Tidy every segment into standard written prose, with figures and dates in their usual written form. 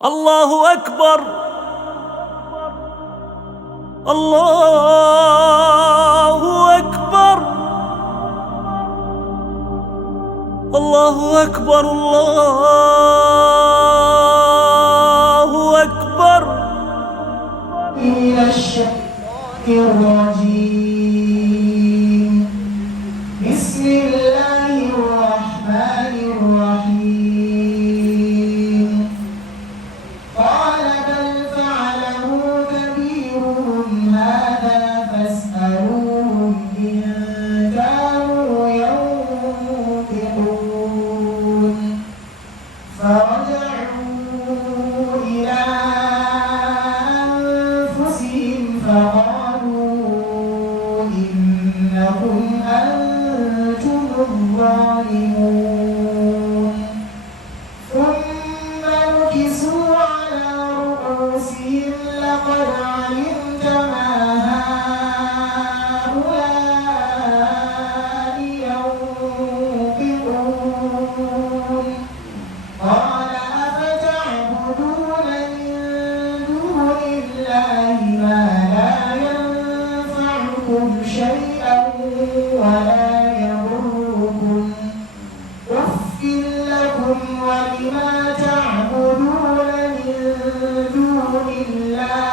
الله أكبر الله أكبر الله أكبر الله أكبر من الشيطان الرجيم بسم الله الرحمن الرحيم قال بل فعله كبيرهم هذا فاسألوهم إن كانوا ينطقون فرجعوا إلى أنفسهم فقالوا إنكم أنتم الظالمون ثم نكسوا على رؤوسهم لقد علمت ما هؤلاء ينطقون قال أفتعبدون من دون الله ما لا ينفعكم شيئا ولا يضركم أف لكم ولما تعبدون من دون الله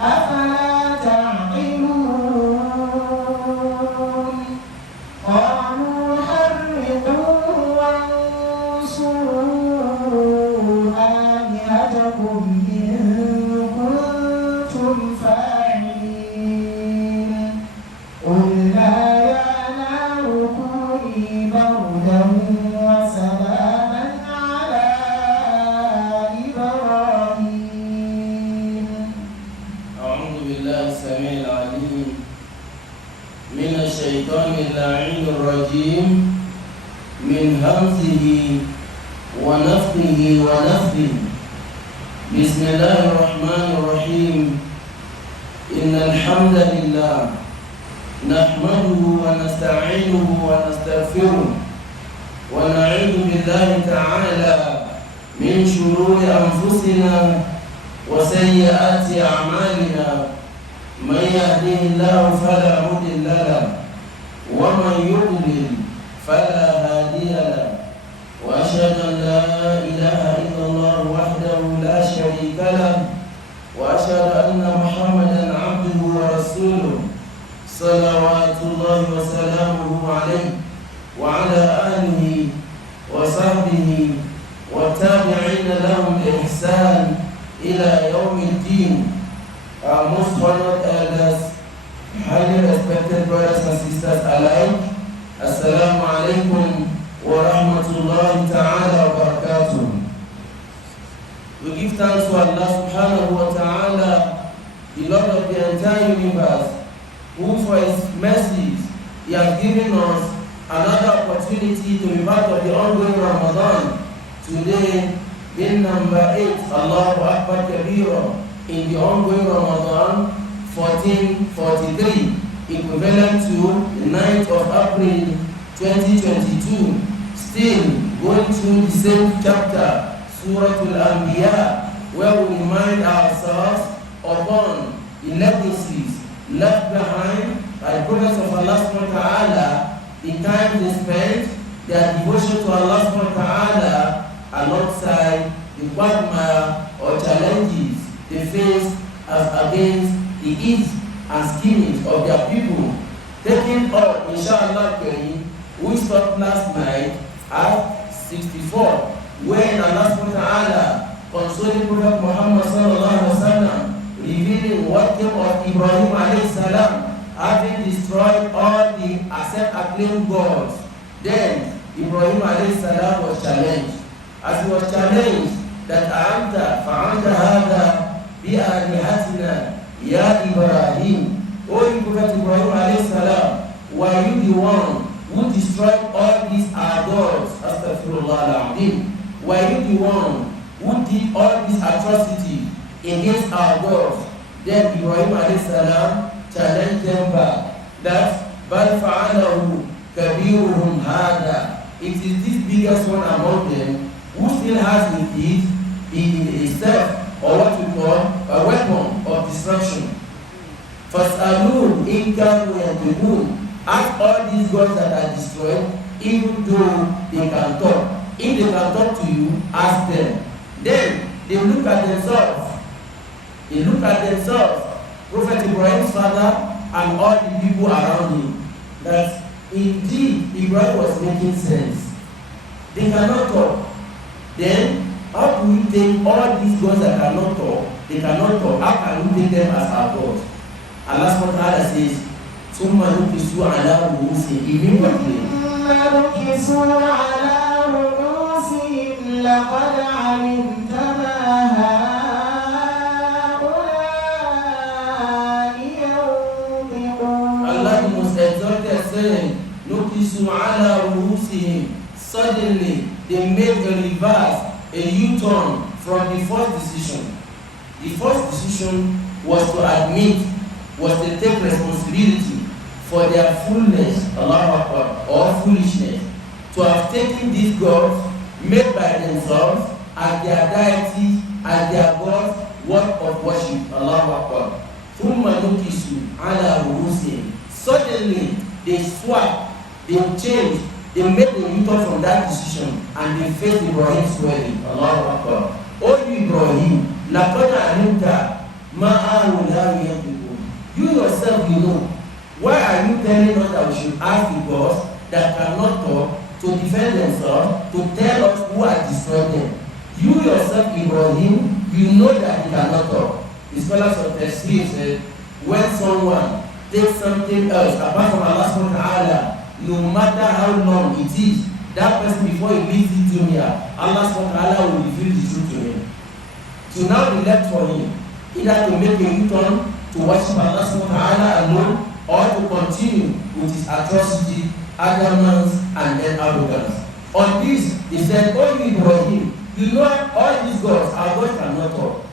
أفلا تعقلون قالوا حرقوه وانصروا آلهتكم إن كنتم فاعلين قلنا يا نار كوني بردا وسلاما على إبراهيم. أعوذ بالله السميع العليم من الشيطان اللعين الرجيم من همزه ونفخه ونفثه. بسم الله الرحمن الرحيم إن الحمد لله نحمده ونستعينه ونستغفره ونعوذ بالله تعالى من شرور أنفسنا وسيئات أعمالنا من يهده الله فلا مضل له ومن يضلل فلا هادي له وأشهد أن لا إله إلا الله وحده لا شريك له وأشهد أن محمدا عبده ورسوله صلوات الله وسلامه عليه وعلى آله وصحبه والتابعين لهم بإحسان إلى يوم الدين. Our most honored elders, highly respected brothers and sisters alike, Assalamu alaikum wa rahmatullahi ta'ala wa barakatuh. We give thanks to Allah subhanahu wa ta'ala, the Lord of the entire universe, who for His mercies, He has given us another opportunity to be part of the ongoing Ramadan. Today, being number 8, Allahu Akbar Kabira, in the ongoing Ramadan 1443, equivalent to the 9th of April 2022. Still going through the same chapter, Suratul Anbiyaa, where we remind ourselves upon the legacies left behind by the prophets of Allah subhanahu wa ta'ala, the time they spent, their devotion to Allah subhanahu wa ta'ala, alongside the quagmire or challenges they face as against the ease and schemings of their people. Taking up, inshallah, we stopped last night at 64, when Allah subhanahu wa ta'ala consoling Prophet Muhammad sallallahu alaihi wasallam, revealing what came of Ibrahim alayhi salam, having destroyed all the acclaimed gods. Then Ibrahim alayhi salam was challenged. As he was challenged that A'anta fa'anta hadha bi'alihatina ya Ibrahim, O Prophet Ibrahim alayhi salam, were you the one who destroyed all these our gods? Astaghfirullah al-Azim. Were you the one who did all this atrocity against our gods? Then Ibrahim alayhi salam challenged them back that bal fa'alahu kabiruhum hada. It is this biggest one among them who still has in it a self, or what we call a weapon of destruction. فَاسْأَلُونَ إِنْ كَانُوا يَنْطِقُونَ. Ask all these gods that are destroyed, even though they can talk. If they can talk to you, ask them. Then they look at themselves. They look at themselves. Prophet Ibrahim's father and all the people around him, that indeed Ibrahim was making sense. They cannot talk. Then how do we take all these gods that cannot talk? They cannot talk. How can we take them as our God? Allah subhanahu wa ta'ala says, ثُمَّ نُكِسُوا عَلَىٰ رُؤُوسِهِمْ. Immediately. نكسوا على رؤوسهم لقد علمت ما هؤلاء ينطقون. Allah the most exalted saying, نُكِسُوا عَلَىٰ رُؤُوسِهِمْ. Suddenly they made a reverse, a U-turn from the first decision. The first decision was to admit, was to take responsibility for their fullness, or foolishness, to have taken these gods made by themselves as their deities, as their gods, work of worship. ثُمَّ نُكِسُوا عَلَىٰ رُؤُوسِهِمْ. Suddenly they swapped, they changed, they made the U-turn from that decision and they faced Ibrahim's wedding. O Ibrahim, لَقَدْ عَلِمْتَ مَا هَؤُلَاءِ يَنطِقُونَ. You yourself, you know. Why are you telling us that we should ask the gods that cannot talk to defend themselves, to tell us who has destroyed them? You yourself, Ibrahim, you know that he cannot talk. The scholars of Tafsir said, when someone takes something else apart from Allah subhanahu wa ta'ala, no matter how long it is, that person before he leaves this dunya, Allah subhanahu wa ta'ala will reveal the truth to him. So now be left for him, either to make a U-turn to worship Allah subhanahu wa ta'ala alone, or to continue with his atrocity, adamance, and then arrogance. On this, he said, "Oh Ibrahim, you know all these gods, our God cannot talk.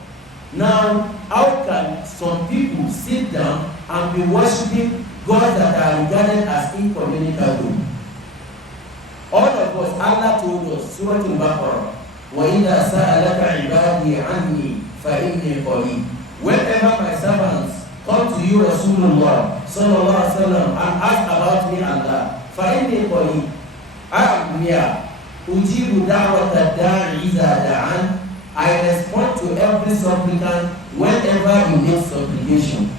Now, how can some people sit down and be worshipping gods that are regarded as incommunicable?" All of us, Allah told us, Suratul Anbiyaa, وَإِذَا سَأَلَكَ عِبَادِي عَنِّي فَإِنِّي قَرِيبٌ. Whenever my servants come to you, Rasulullah sallallahu alaihi wasallam, and ask about me, Allah, فَإِنِّي قَرِيبٌ. I am near. أُجِيبُ دَعْوَةَ الدَّاعِ إِذَا دَعَانِ. I respond to every supplicant whenever he makes supplication.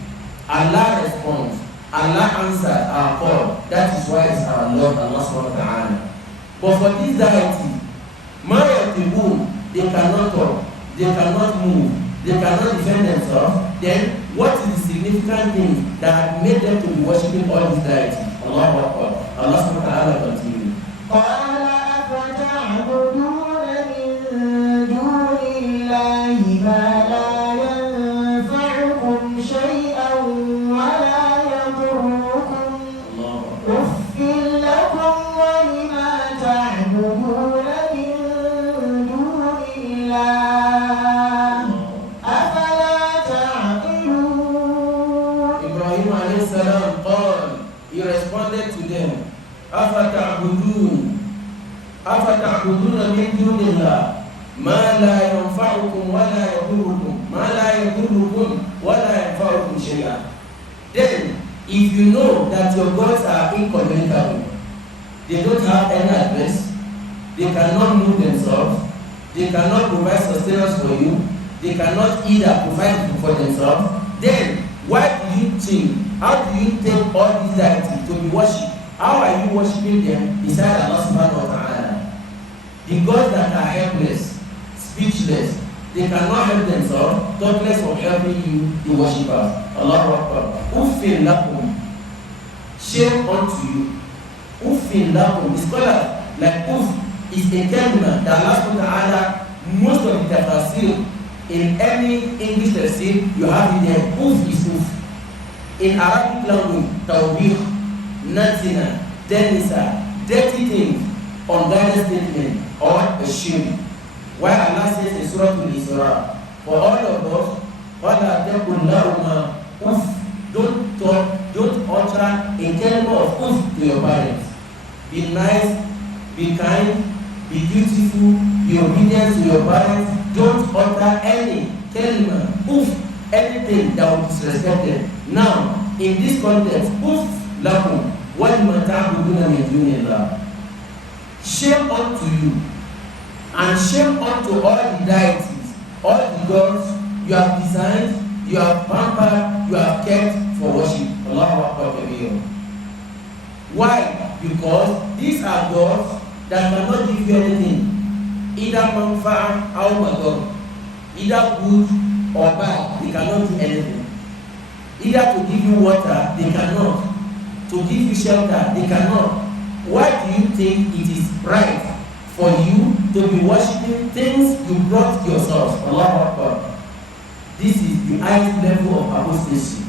Allah responds. Allah answers our call. That is why it's our Lord, Allah subhanahu wa ta'ala. But for this deity, they cannot talk, they cannot move, they cannot defend themselves. Then what is the significant thing that made them to be worshipping all these deities? Allahu Akbar. Allah subhanahu wa ta'ala continues. أفتعبدون من دون الله ما لا ينفعكم ولا يضركم ولا ينفعكم شيئا. Then, if you know that your gods are incommunicable, they don't have any address, they cannot move themselves, they cannot provide sustenance for you, they cannot either provide for themselves, then why do you think, how do you take all these deities to be worshipped? How are you worshipping them beside Allah subhanahu wa ta'ala? The gods that are helpless, speechless, they cannot help themselves, talk less of helping you, the worshippers. Allahu Akbar. Uffin lakum. Shame unto you. Uffin lakum. The scholar, like uff, is a term that Allah subhanahu wa ta'ala, most of the tafsir, in any English tafsir, you have it there. Uff is uff. In Arabic language, tawbih, natina, denisa, dirty things, unguided statement, or a shame. Why Allah says in Suratul Anbiyaa, for all of us, وَلَا تَقُلْ لَهُمَا uff. Don't talk, don't utter a kalima of uff to your parents. Be nice, be kind, be beautiful, be obedient to your parents. Don't utter any kalima, oof, anything that will disrespect them. Now, in this context, oof lakum wa lima ta'buduna min dunillah. Shame unto you, and shame unto all the deities, all the gods you have designed, you have pampered, you have kept for worship. Allahu Akbar kabir. Why? Because these are gods that cannot give you anything, either manfa'a or madar, either good or bad. They cannot do anything. Either to give you water, they cannot. To give you shelter, they cannot. Why do you think it is right for you to be worshiping things you brought yourselves? Allahu Akbar. This is the highest level of apostasy,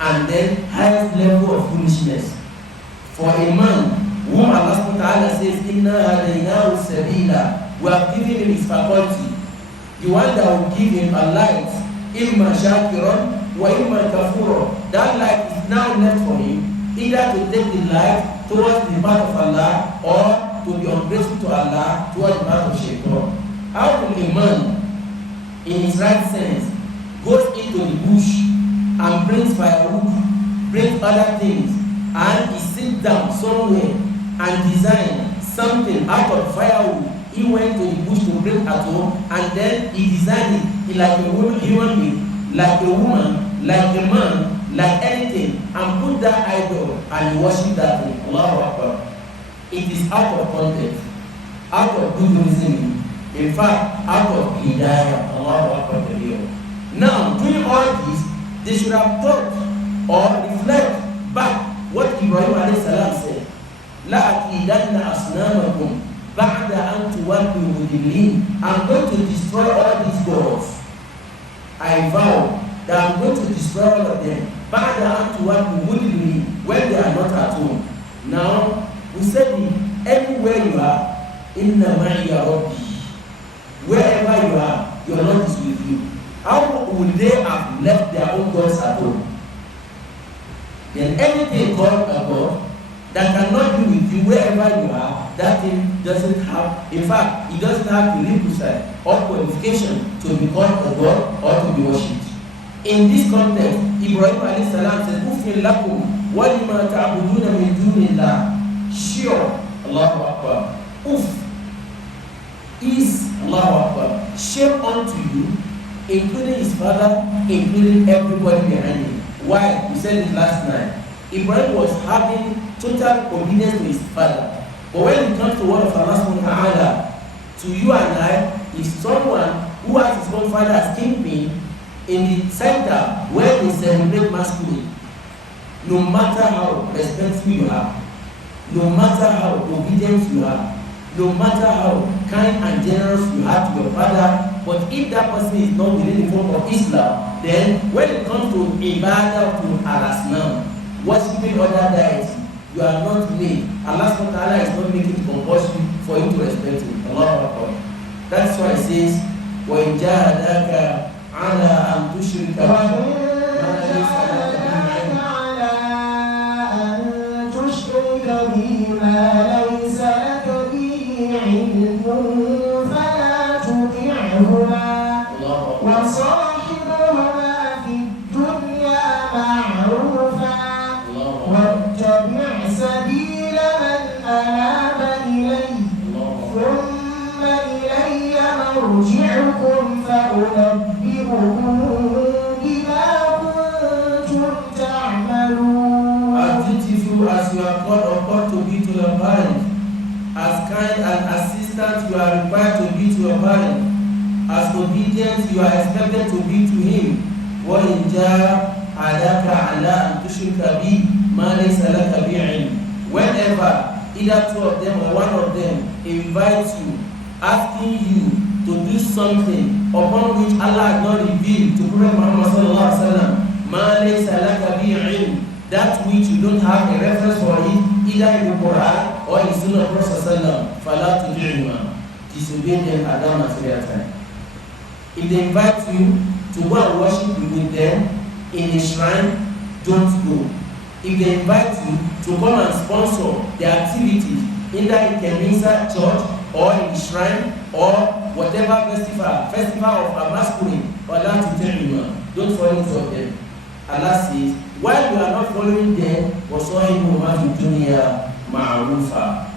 and then highest level of foolishness. For a man whom Allah subhanahu wa ta'ala says, Inna hadaynahu sabila, we have given him his faculty, the one that will give him a light, imma shakiran wa imma kafura. That light is now left for him, either to take the light towards the path of Allah, or to be ungrateful to Allah towards the path of shaitan. How will a man, in his right sense, goes into the bush and brings firewood, brings other things, and he sits down somewhere and design something out of firewood? He went to the bush to bring at home, and then he designed it like a woman, human being, like a woman, like a man, like anything, and put that idol and worship that thing. Allahu Akbar. It is out of context, out of good reasoning, in fact, out of hidayah. Allahu Akbar. Now, doing all this, they should have thought or reflect back what Ibrahim alayhi salam said. La akidanna asnamakum ba'da an tuwallu mudillin. I'm going to destroy all these gods. I vow that I'm going to destroy all of them. Ba'da an tuwallu mudillin, when they are not at home. Now, we said anywhere you are, inna ma'iya rabbi. Wherever you are, your Lord is with you. How would they have left their own gods at home? Then anything called a god that cannot be with you wherever you are, that thing doesn't have, in fact, it doesn't have prerequisite or qualification to be called a god or to be worshipped. In this context, Ibrahim alayhi salam says, Ufin lakum wa lima ta'buduna min dunillah. Sure, Allahu Akbar. Uf is Allahu Akbar. Shame unto you, including his father, including everybody behind him. Why? We said it last night. Ibrahim was having total obedience to his father. But when it comes to word of Allah subhanahu wa ta'ala, to you and I, if someone who has his own father as kingpin in the center where they celebrate masquerade, no matter how respectful you are, no matter how obedient you are, no matter how kind and generous you are to your father, but if that person is not within the form of Islam, then when it comes to ibadah to al-asnam, worshiping other deities, you are not made. Allah subhanahu wa ta'ala is not making it compulsory for you to respect him. Allahu Akbar. That's why it says, وَإِنْ جَاهَدَاكَ عَلَىٰ أَنْ تُشْرِكَ بِمَا لَيْسَ لَكَ بِهِ عِلْمٌ فَلَا تُطِعْهُمَا وَصَاحِبْهُمَا فِي الدُّنْيَا مَعْرُوفًا وَاتَّبِعْ سَبِيلَ مَنْ أَنَابَ إِلَيَّ ثُمَّ إِلَيَّ مَرْجِعُكُمْ فَأُنَبِّئُكُم بِمَا كُنتُمْ تَعْمَلُونَ. As dutiful as you are called upon to be to your parents, as kind and assistant you are required to be to your parents, as obedient you are expected to be to him. وَإِنْ جَاهَدَاكَ عَلَىٰ أَنْ تُشْرِكَ بِي مَا لَيْسَ لَكَ بِهِ عِلْمٌ. Whenever either two of them or one of them invites you, asking you to do something upon which Allah has not revealed to Prophet Muhammad sallallahu alaihi wasallam, مَا لَيْسَ لَكَ بِهِ عِلْمٌ, that which you don't have a reference for it, either in the Quran or in Sunnah of Prophet sallallahu alaihi wasallam, فَلَا تُطِعْهُمَا. Disobey them at that material time. If they invite you to go and worship with them in a shrine, don't go. If they invite you to come and sponsor their activities, either in Kenisa church or in the shrine, or whatever festival of a masquerade, وَلَا تُطِعْهُمَا, don't follow any of them. Allah says, while you are not following them, وَصَاحِبْهُمَا فِي الدُّنْيَا مَعْرُوفًا.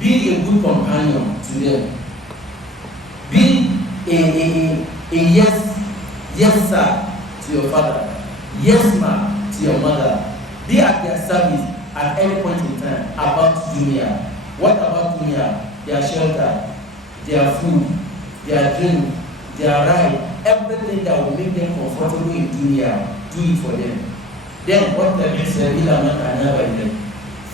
Be a good companion to them. Be a yes sir to your father, yes ma to your mother. Be at their service at any point in time. About dunya. What about dunya? Their shelter, their food, their drink, their ride, everything that will make them comfortable in dunya, do it for them. Then what the Prophet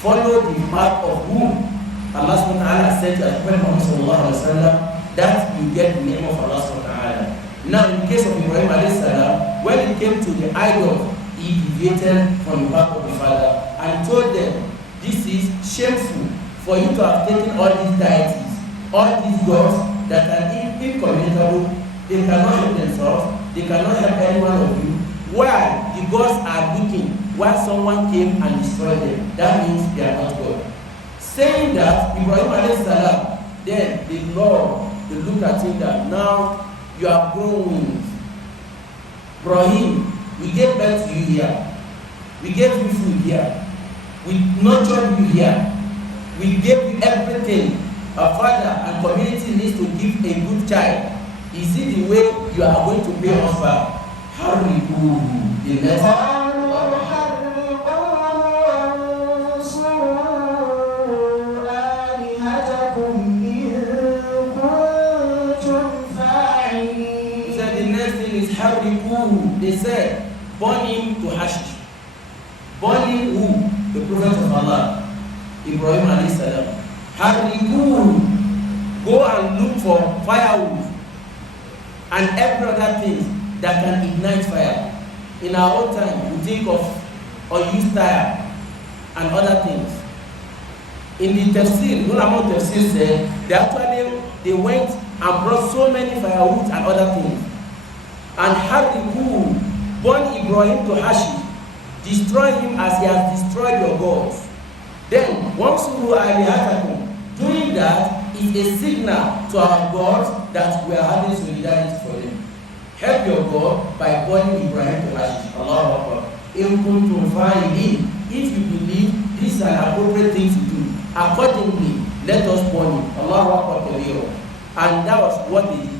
follow the path of whom Allah subhanahu wa ta'ala said to Prophet Muhammad sallallahu alaihi wasallam that you get the name of Allah subhanahu wa ta'ala. Now in the case of Ibrahim alayhi salam, when it came to the idol, he deviated from the path of the father and told them, this is shameful for you to have taken all these deities, all these gods that are incommunicable, they cannot help themselves, they cannot help any one of you, while the gods are looking, while someone came and destroyed them. That means they are not God. Saying that, Ibrahim alayhi salam, then the Lord, they look at him that now you are grown wings. Ibrahim, we gave birth to you here. We gave you food here. We nurtured you here. We gave you everything a father and community needs to give a good child. Is it the way you are going to pay us back? How do you the next? They said, burn him to hashish. Burn him who? The Prophet of Allah, Ibrahim alayhi salam. Harriku, go and look for firewood and every other thing that can ignite fire. In our own time, we think of unused tire and other things. In the Tafsir, Ramadan Tafsir said, they went and brought so many firewood and other things. And Harriku, burn Ibrahim to hashish, destroy him as he has destroyed your gods. Then, Wansuru alihatakum, doing that is a signal to our gods that we are having solidarity for them. Help your God by burning Ibrahim to hashish. Allahu Akbar. In kuntum fa'ilin, if you believe this is an appropriate thing to do, accordingly, let us burn him. Allahu Akbar kabira. And that was what they did.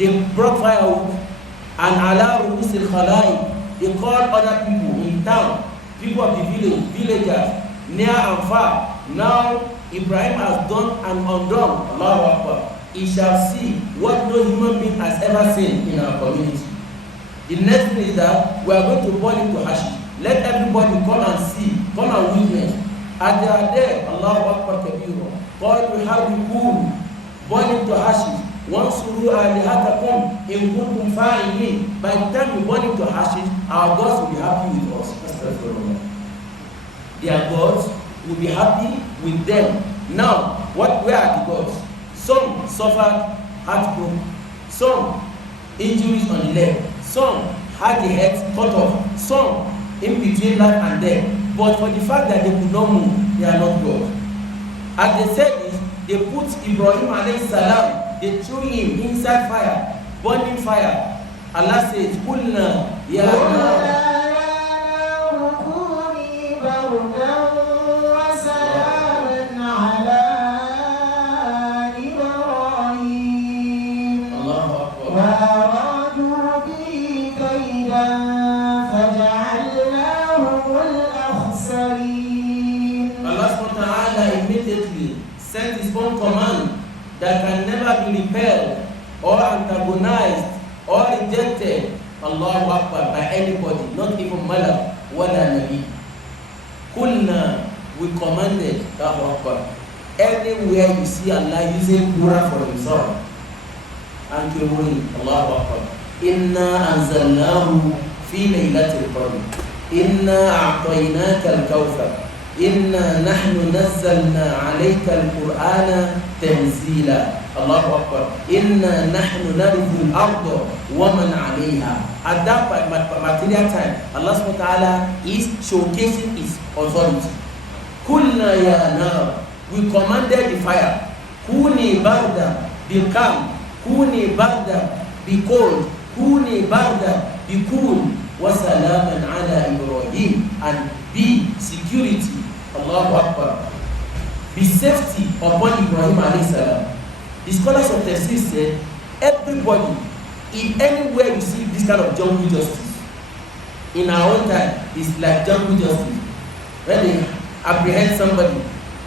They brought firewood and ala ru'usil khalai. They called other people in town, people of the villagers, near and far. Now Ibrahim has done and undone. Allahu Akbar. He shall see what no human being has ever seen in our community. The next thing is that we are going to burn him to hashish. Let everybody come and see, come and witness. As they are there, Allahu Akbar kabira. God will have you cool, burn him to hashish. Wansuru alihatakum in kuntum fa'ilin. By the time you burn him to hashish, our gods will be happy with us. Their gods will be happy with them. Now, where are the gods? Some suffered heartbreak, some injuries on the leg, some had the heads cut off, some in between life and death. But for the fact that they could not move, they are not God. As they said this, they put Ibrahim alayhi salam, they threw him inside fire, burning fire. Allah says, Kulna ya sent his own command that can never be repelled or antagonized or rejected, Allahu Akbar, by anybody, not even Malak, wala Nabi. Kulna, we commanded, Allahu Akbar. Everywhere you see Allah using Qur'an for himself, and Kiruni, Allahu Akbar. Inna anzalnahu fi laylatil qadr. Inna a'tainaka al-kawthar. Inna nahnu nazzalna alayka al-Qur'ana tanzila. Allahu Akbar. Inna nahnu narithu al-arda wa man 'alayha. At that material time, Allah subhanahu wa ta'ala is showcasing his authority. Kulna ya nar we commanded the fire, Kuni barda, be calm, Kuni barda, be cold, Kuni barda, be cool, wa salaman ala Ibrahim, and be security, Allahu Akbar, be safety upon Ibrahim alayhi salam. The scholars of Tafsir said, everybody, in anywhere you see this kind of jungle justice, in our own time, it's like jungle justice. When they apprehend somebody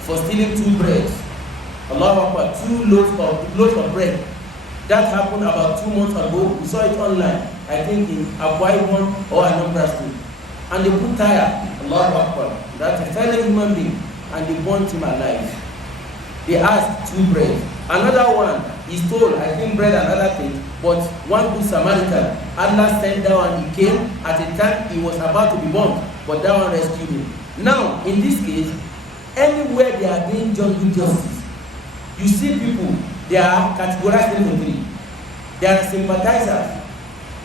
for stealing 2 breads, Allahu Akbar, 2 loaves of bread. That happened about 2 months ago. We saw it online, I think in Akwa Ibom or Anambra State. And they put tire, Allahu Akbar, that's a fellow human being, and they burnt him alive. They asked 2 bread. Another one, he stole, I think, bread and other things, but one good Samaritan, Allah sent down and he came at a time he was about to be burnt, but that one rescued him. Now, in this case, anywhere they are doing jungle justice, you see people, they are categorized into 3. There are sympathizers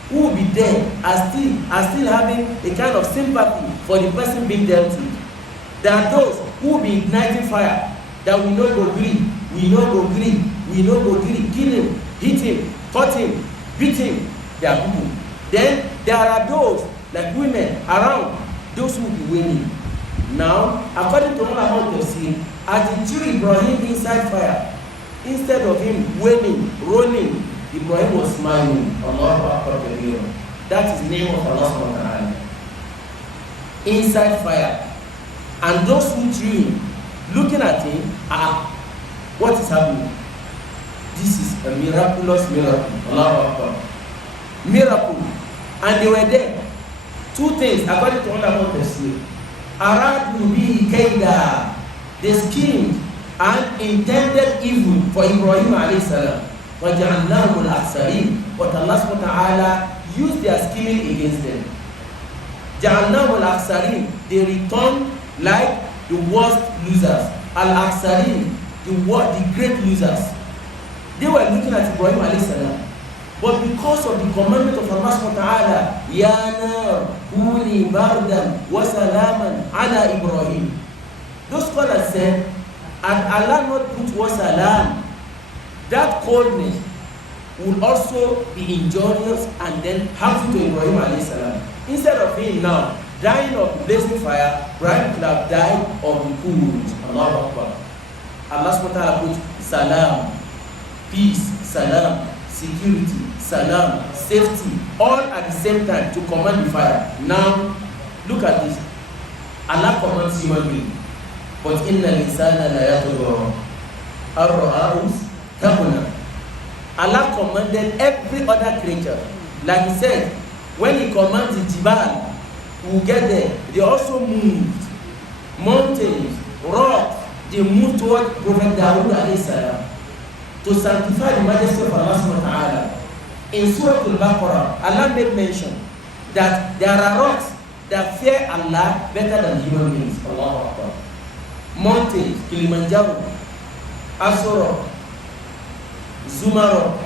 who will be there and still having a kind of sympathy for the person being dealt with. There are those who will be igniting fire, that we know go green, we know go green, we know go green, kill him, hit him, cut him, beat him. There are people. Then there are those, like women around, those who will be winning. Now, according to Ramadan Tafsir, as the tree Ibrahim inside fire, instead of him wailing, rolling, Ibrahim was smiling. Allahu Akbar. That is the name of Allah subhanahu wa ta'ala. Inside fire. And those who threw him, looking at him, what is happening? This is a miraculous miracle. Allahu Akbar. Miracle. And they were there. 2 things, according to Ramadan Tafsir. Aradu bihi kaida. They schemed and intended evil for Ibrahim alayhi salam. وَجَعَلْنَاهُمُ الْأَخْسَرِينَ. But Allah subhanahu wa ta'ala used their scheming against them. جَعَلْنَاهُمُ الْأَخْسَرِينَ. They returned like the worst losers. Al-Aksarin, the great losers. They were looking at Ibrahim alayhi salam. But because of the commandment of Allah subhanahu wa ta'ala, Ya nar, kuni bardan wa salaman ala Ibrahim. Those scholars said, and Allah not put wa salam, that coldness will also be injurious and then harmful to Ibrahim alayhi salam. Instead of him now dying of blazing fire, Ibrahim could have died of the cold. Allahu Akbar. Allah subhanahu wa ta'ala put salam, peace, salam, security, salam, safety, all at the same time to command the fire. Now, look at this. Allah commands human being, but inna al-insana la yatgha ar-ra'ahu tabuna. Allah commanded every other creature. Like he said, when he commands the jibal, we will get there. They also moved. Mountains, rocks, they moved toward Prophet Dawood alayhi salam to sanctify the majesty of Allah subhanahu wa ta'ala. In Suratul Anbiyaa, Allah made mention that there are rocks that fear Allah better than human beings. Allahu Akbar. Mountains, Kilimanjaro, Asoro, Zumaro,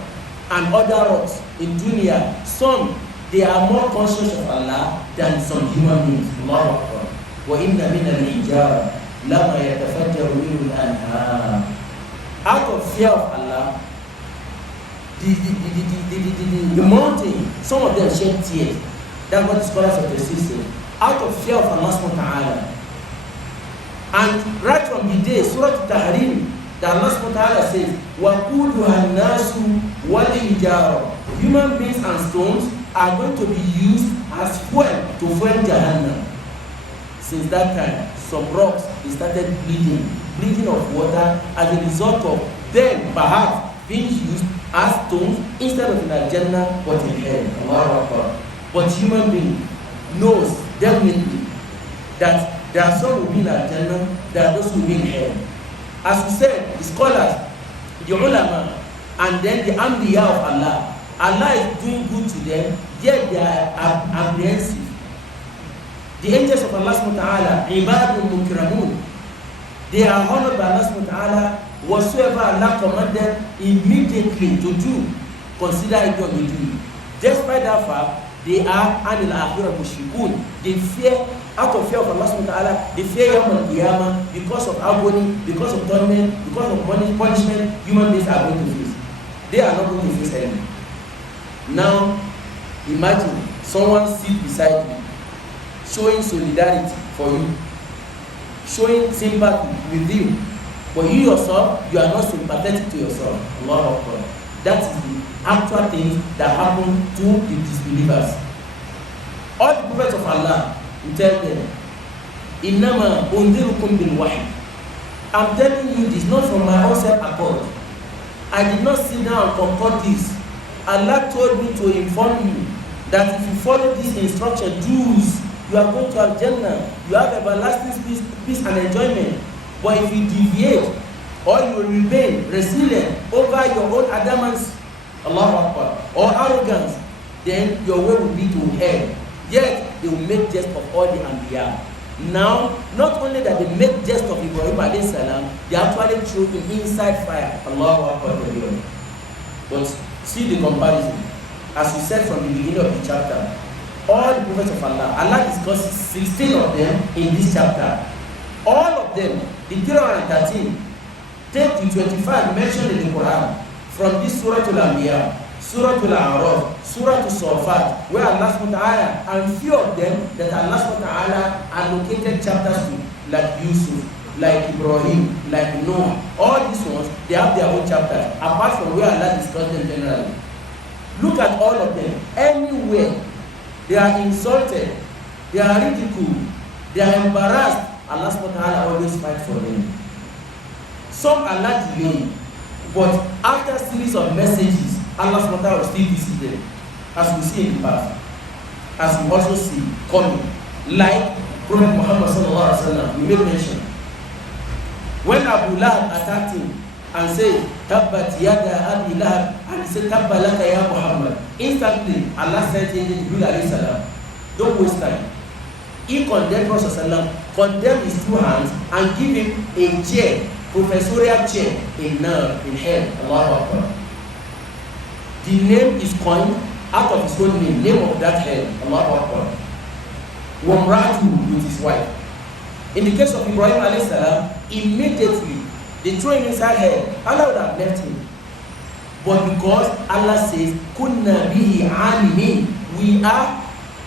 and other rocks in dunya, some they are more conscious of Allah than some human beings. Allahu Akbar. Wa inna min al-hijara lama yatafajjaru minhu al-anhar. Out of fear of Allah, the mountain, some of them shed tears. That's what the scholars of the system. Out of fear of Allah subhanahu wa ta'ala. And right from the day, Suratul Tahrim, that Allah subhanahu wa ta'ala says, وَقُودُهَا النَّاسُ وَالْحِجَارَةُ. Human beings and stones are going to be used as fuel to fuel Jahannam. Since that time, some rocks, they started bleeding of water as a result of them perhaps being used as stones instead of in Al-Jannah but in hell. But human being knows definitely that there are some who will be in Al-Jannah, there are those who will be in hell. As we said, the scholars, the ulama, and then the Anbiyaa of Allah, Allah is doing good to them, yet they are apprehensive. The angels of Allah subhanahu wa ta'ala, ibadun mukramun, they are honored by Allah subhanahu wa ta'ala. Whatsoever Allah commanded immediately to do, consider it what we do. Despite that fact, they are anil akhirah mushrikun. They fear, out of fear of Allah subhanahu wa ta'ala, they fear Yawm al-Qiyamah because of agony, because of torment, because of punishment human beings are going to face. They are not going to face anything. Now, imagine someone sit beside you, showing solidarity for you, showing sympathy with you, but you yourself, you are not sympathetic to yourself. Allahu Akbar. That is the actual things that happen to the disbelievers. All the prophets of Allah will tell them, Innama undirukum bil wahy. I'm telling you this not from my own self accord. I did not sit down and concoct this. Allah told me to inform you that if you follow this instruction, Jews, you are going to have Jannah. You have everlasting peace and enjoyment. But if you deviate or you remain resilient over your own adamance, Allahu Akbar, or arrogance, then your way will be to hell. Yet they will make jest of all the Anbiya. Now, not only that they make jest of Ibrahim alayhi salam, they actually threw him inside fire. Allahu Akbar. But see the comparison. As we said from the beginning of the chapter, all the prophets of Allah, Allah discusses 16 of them in this chapter. All of them, the 313, take the 25 mentioned in the Quran from this Suratul Anbiyaa, Suratul A'raf, Suratul Safat, where Allah subhanahu wa ta'ala, and few of them that Allah subhanahu wa ta'ala allocated chapters to, like Yusuf, like Ibrahim, like Noah. All these ones, they have their own chapters, apart from where Allah discussed them generally. Look at all of them. Anywhere they are insulted, they are ridiculed, they are embarrassed, Allah subhanahu wa ta'ala always fight for them. Some are not delaying, but after a series of messages, Allah subhanahu wa ta'ala will still visit them, as we see in the past, as we also see coming, like Prophet Muhammad sallallahu alaihi wasallam. We made mention when Abu Lahab attacked him and said, "Tabbat yada Abi Lahab," and he said, "Tabba laka ya Muhammad." Instantly, Allah said to Jibril alayhi salam, "Don't waste time." He condemned Prophet sallallahu alaihi wasallam, condemned his two hands, and give him a chair, professorial chair in hell. Allahu Akbar. The name is coined out of his own name of that hell. Allahu Akbar. Wamratu with his wife. In the case of Ibrahim alayhi salam, immediately they threw him inside hell. Allah would have left him. But because Allah says, Kunna bihi alimin, we are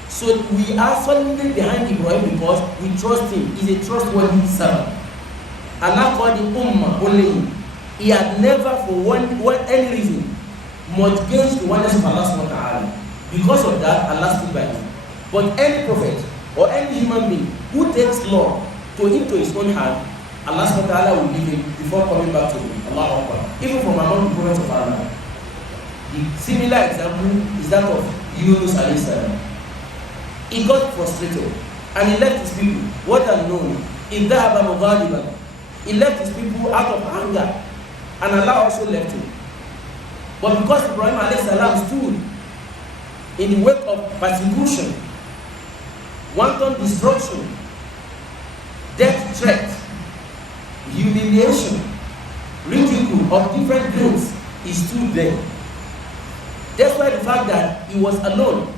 solidly behind Ibrahim because we trust him. He's a trustworthy servant. Allah called him Ummah only. He had never for any reason mortgaged the oneness of Allah subhanahu wa ta'ala. Because of that, Allah stood by him. But any prophet or any human being who takes law to his own hand, Allah subhanahu wa ta'ala will leave him before coming back to him. Allahu Akbar. Even from among the prophets of Allah. The similar example is that of Yunus alayhi salam. He got frustrated and he left his people. What I know, in Dhahaba Mughadiban, he left his people out of anger, and Allah also left him. But because Ibrahim alayhi salam stood in the wake of persecution, wanton destruction, death threat, humiliation, ridicule of different groups, he stood there. That's why the fact that he was alone,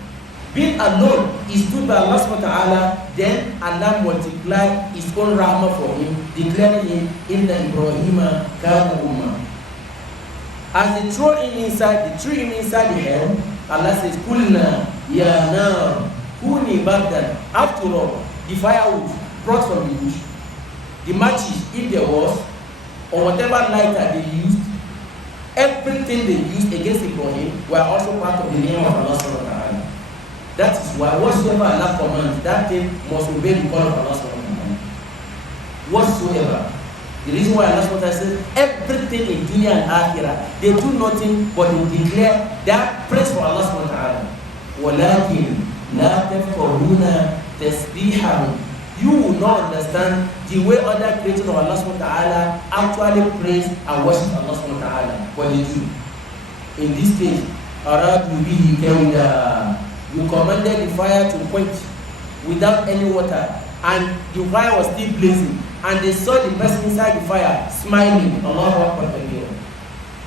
being alone, he stood by Allah subhanahu wa ta'ala, then Allah multiplied his own rahmah for him, declaring him, Inna Ibrahima kana ummah. As they threw him inside the hell, Allah says, Kulna ya nar kuni bardan. After all, the firewood brought from the bush, the matches, if there was, or whatever lighter they used, everything they used against Ibrahim were also part of the name of Allah subhanahu wa ta'ala. That is why whatsoever Allah commands, that thing must obey the call of Allah subhanahu wa ta'ala. Whatsoever. The reason why Allah subhanahu wa ta'ala says everything in dunya and akhirah, they do nothing but they declare that praise for Allah subhanahu wa ta'ala. وَلَكِنْ لَا تَفْقَهُونَ تَسْبِيحَهُمْ. You will not understand the way other creatures of Allah subhanahu wa ta'ala actually praise and worship Allah subhanahu wa ta'ala. What they do. In this case, أَرَادُوا بِهِ كَيْدًا. You commanded the fire to quench without any water, and the fire was still blazing, and they saw the person inside the fire smiling. Allahu Akbar.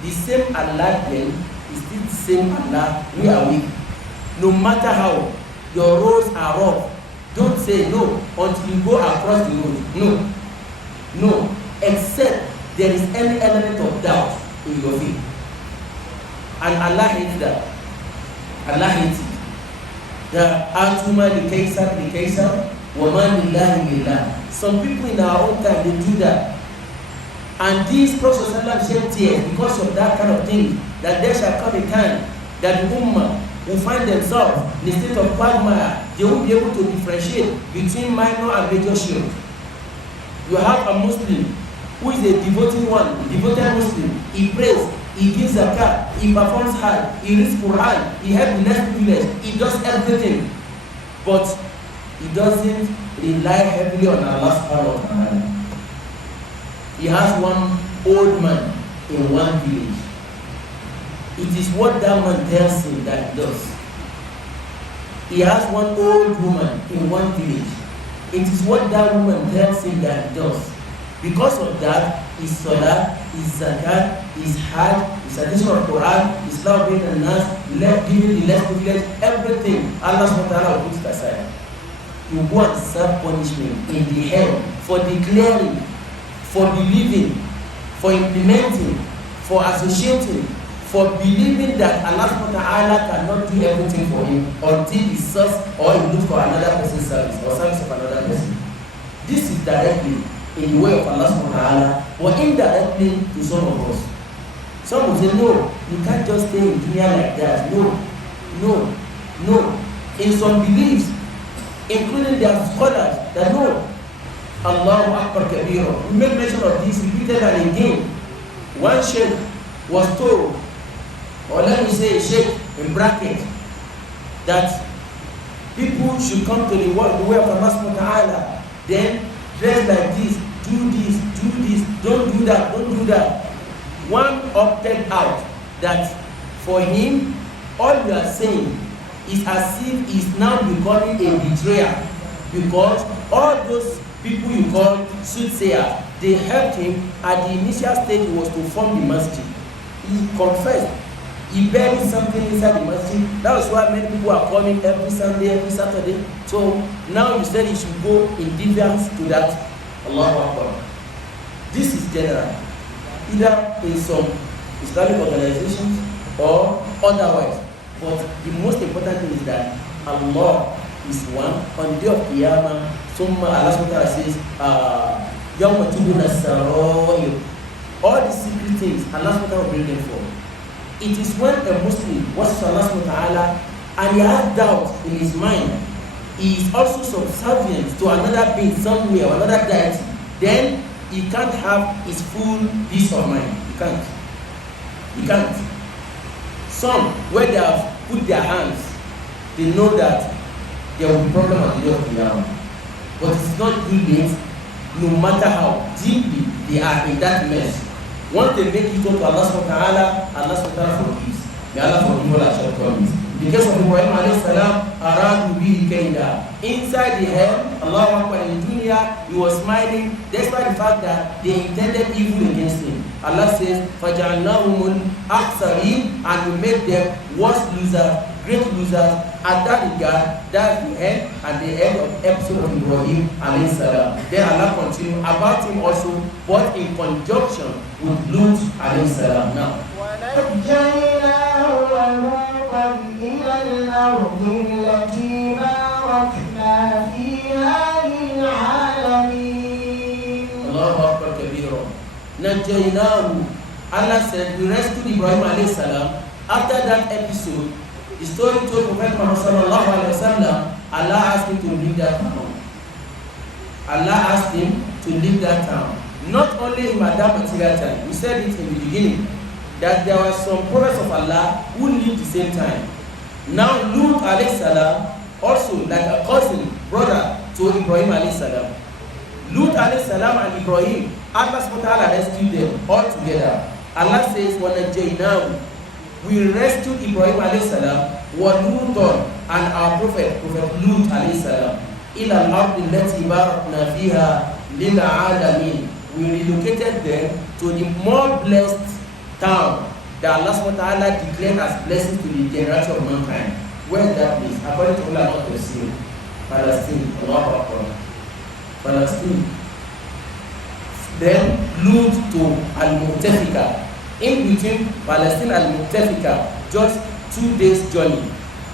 The same Allah then is still the same Allah we are with. No matter how your roads are rough, don't say no until you go across the road. No, except there is any element of doubt in your faith. And Allah hates that. Allah hates it. The Atuma the Kaisar, Waman Lillahi Lillah. Some people in our own time, they do that. And these Prophet shed tears because of that kind of thing, that there shall come a time that the Ummah will find themselves in a state of quagmire. They won't be able to differentiate between minor and major shirk. You have a Muslim who is a devoted Muslim. He prays, he gives zakat, he performs hajj, he reads Quran, he helps the less privileged, he does everything. But he doesn't rely heavily on Allah subhanahu wa ta'ala. He has one old man in one village. It is what that man tells him that he does. He has one old woman in one village. It is what that woman tells him that he does. Because of that, his salah, his zakat, his hajj, his addition of Quran, his love being and nas, giving the less privileged, everything, Allah subhanahu wa ta'ala will put it aside. You go and serve punishment in the hell for declaring, for believing, for implementing, for associating, for believing that Allah subhanahu wa ta'ala cannot do everything for him until he serves or he looks for another person's service or service of another person. This is directly in the way of Allah subhanahu wa ta'ala, or indirectly to some of us. Some will say, no, you can't just stay in dunya like that. No. In some beliefs, including their scholars, that no, Allahu Akbar Kabira. We make mention of this repeated and again. One sheikh was told, or let me say a sheikh in bracket, that people should come to the way of Allah subhanahu wa ta'ala, then dress like this, do this, don't do that. One opted out that for him, all you are saying is as if he's now becoming a betrayer, because all those people you call soothsayer, they helped him at the initial stage. Was to form the masjid. He confessed he buried something inside the masjid. That was why many people are coming every Sunday, every Saturday. So now you said he should go in defiance to that. Allahu Akbar. This is general, either in some Islamic organizations or otherwise. But the most important thing is that Allah is one. On the day of Qiyamah, Allah subhanahu wa ta'ala says, Yawma tubula sarair. All the secret things, Allah subhanahu wa ta'ala will bring them forward. It is when a Muslim worships Allah subhanahu wa ta'ala and he has doubt in his mind, he is also subservient to another being somewhere or another deity, then he can't have his full peace of mind. He can't. Some, where they have put their hands, they know that there will be problem at the day of Qiyamah. But it's not too late, no matter how deeply they are in that mess. Once they make it to Allah subhanahu wa ta'ala, Allah subhanahu wa ta'ala forgives. May Allah forgive all our shortcomings. In the case of Ibrahim alayhi salam, aradu bihi kaida. Inside the hell, Allahu Akbar, in dunya, he was smiling despite the fact that they intended evil against him. Allah says, فَجَعَلْنَاهُمُ الْأَخْسَرِينَ, and we made them worst losers, great losers. At that regard, that's the end and the end of episode of Ibrahim alayhi salam. Then Allah continues about him also, but in conjunction with Lut alayhi salam. Now, إلى الأرض التي باركنا فيها للعالمين. الله أكبر كبيرا. نجيناه. Allah said we rescued Ibrahim alayhi salam. After that episode, the story told Prophet Muhammad sallallahu alaihi wasallam, Allah asked him to leave that town. Allah asked him to leave that town. Not only in that material time. We said it in the beginning that there were some prophets of Allah who lived the same time. Now Lut alayhi salam, also like a cousin, brother to Ibrahim alayhi salam. Lut alayhi salam and Ibrahim, Allah subhanahu wa ta'ala rescued them all together. Allah says, وَنَجَّيْنَاهُ, we rescued Ibrahim alayhi salam, وَلُوطًا, and our prophet Lut alayhi salam, إِلَى الْأَرْضِ الَّتِي بَارَكْنَا فِيهَا لِلْعَالَمِينَ. We relocated them to the more blessed town that Allah subhanahu wa ta'ala declared as blessings to the generation of mankind. Where is that place? According to Ramadan Tafsir, Palestine, Allahu Akbar. Palestine. Then Lut to Al-Mu'tafika. In between Palestine and Al-Mu'tafika, just 2 days journey.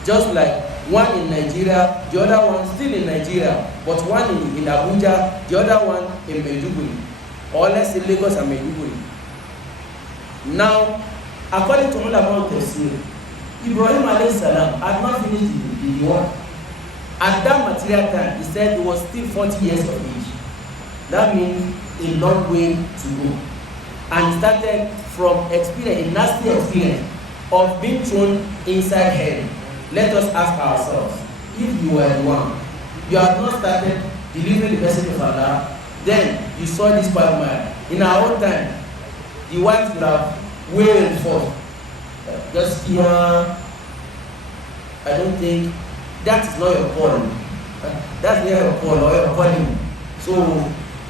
Just like one in Nigeria, the other one still in Nigeria, but one in Abuja, the other one in Maiduguri. Or let's say Lagos and Maiduguri. Now, according to Ramadan Tafsir, Ibrahim alayhi salam had not finished the war. At that material time, he said he was still 40 years of age. That means a long way to go. And he started from experience, a nasty experience of being thrown inside hell. Let us ask ourselves, if you were the one, you have not started delivering the message of Allah, then you saw this quagmire. In our own time, the wives would have wailed for just here. I don't think that is not your calling. That's not your call or your calling. So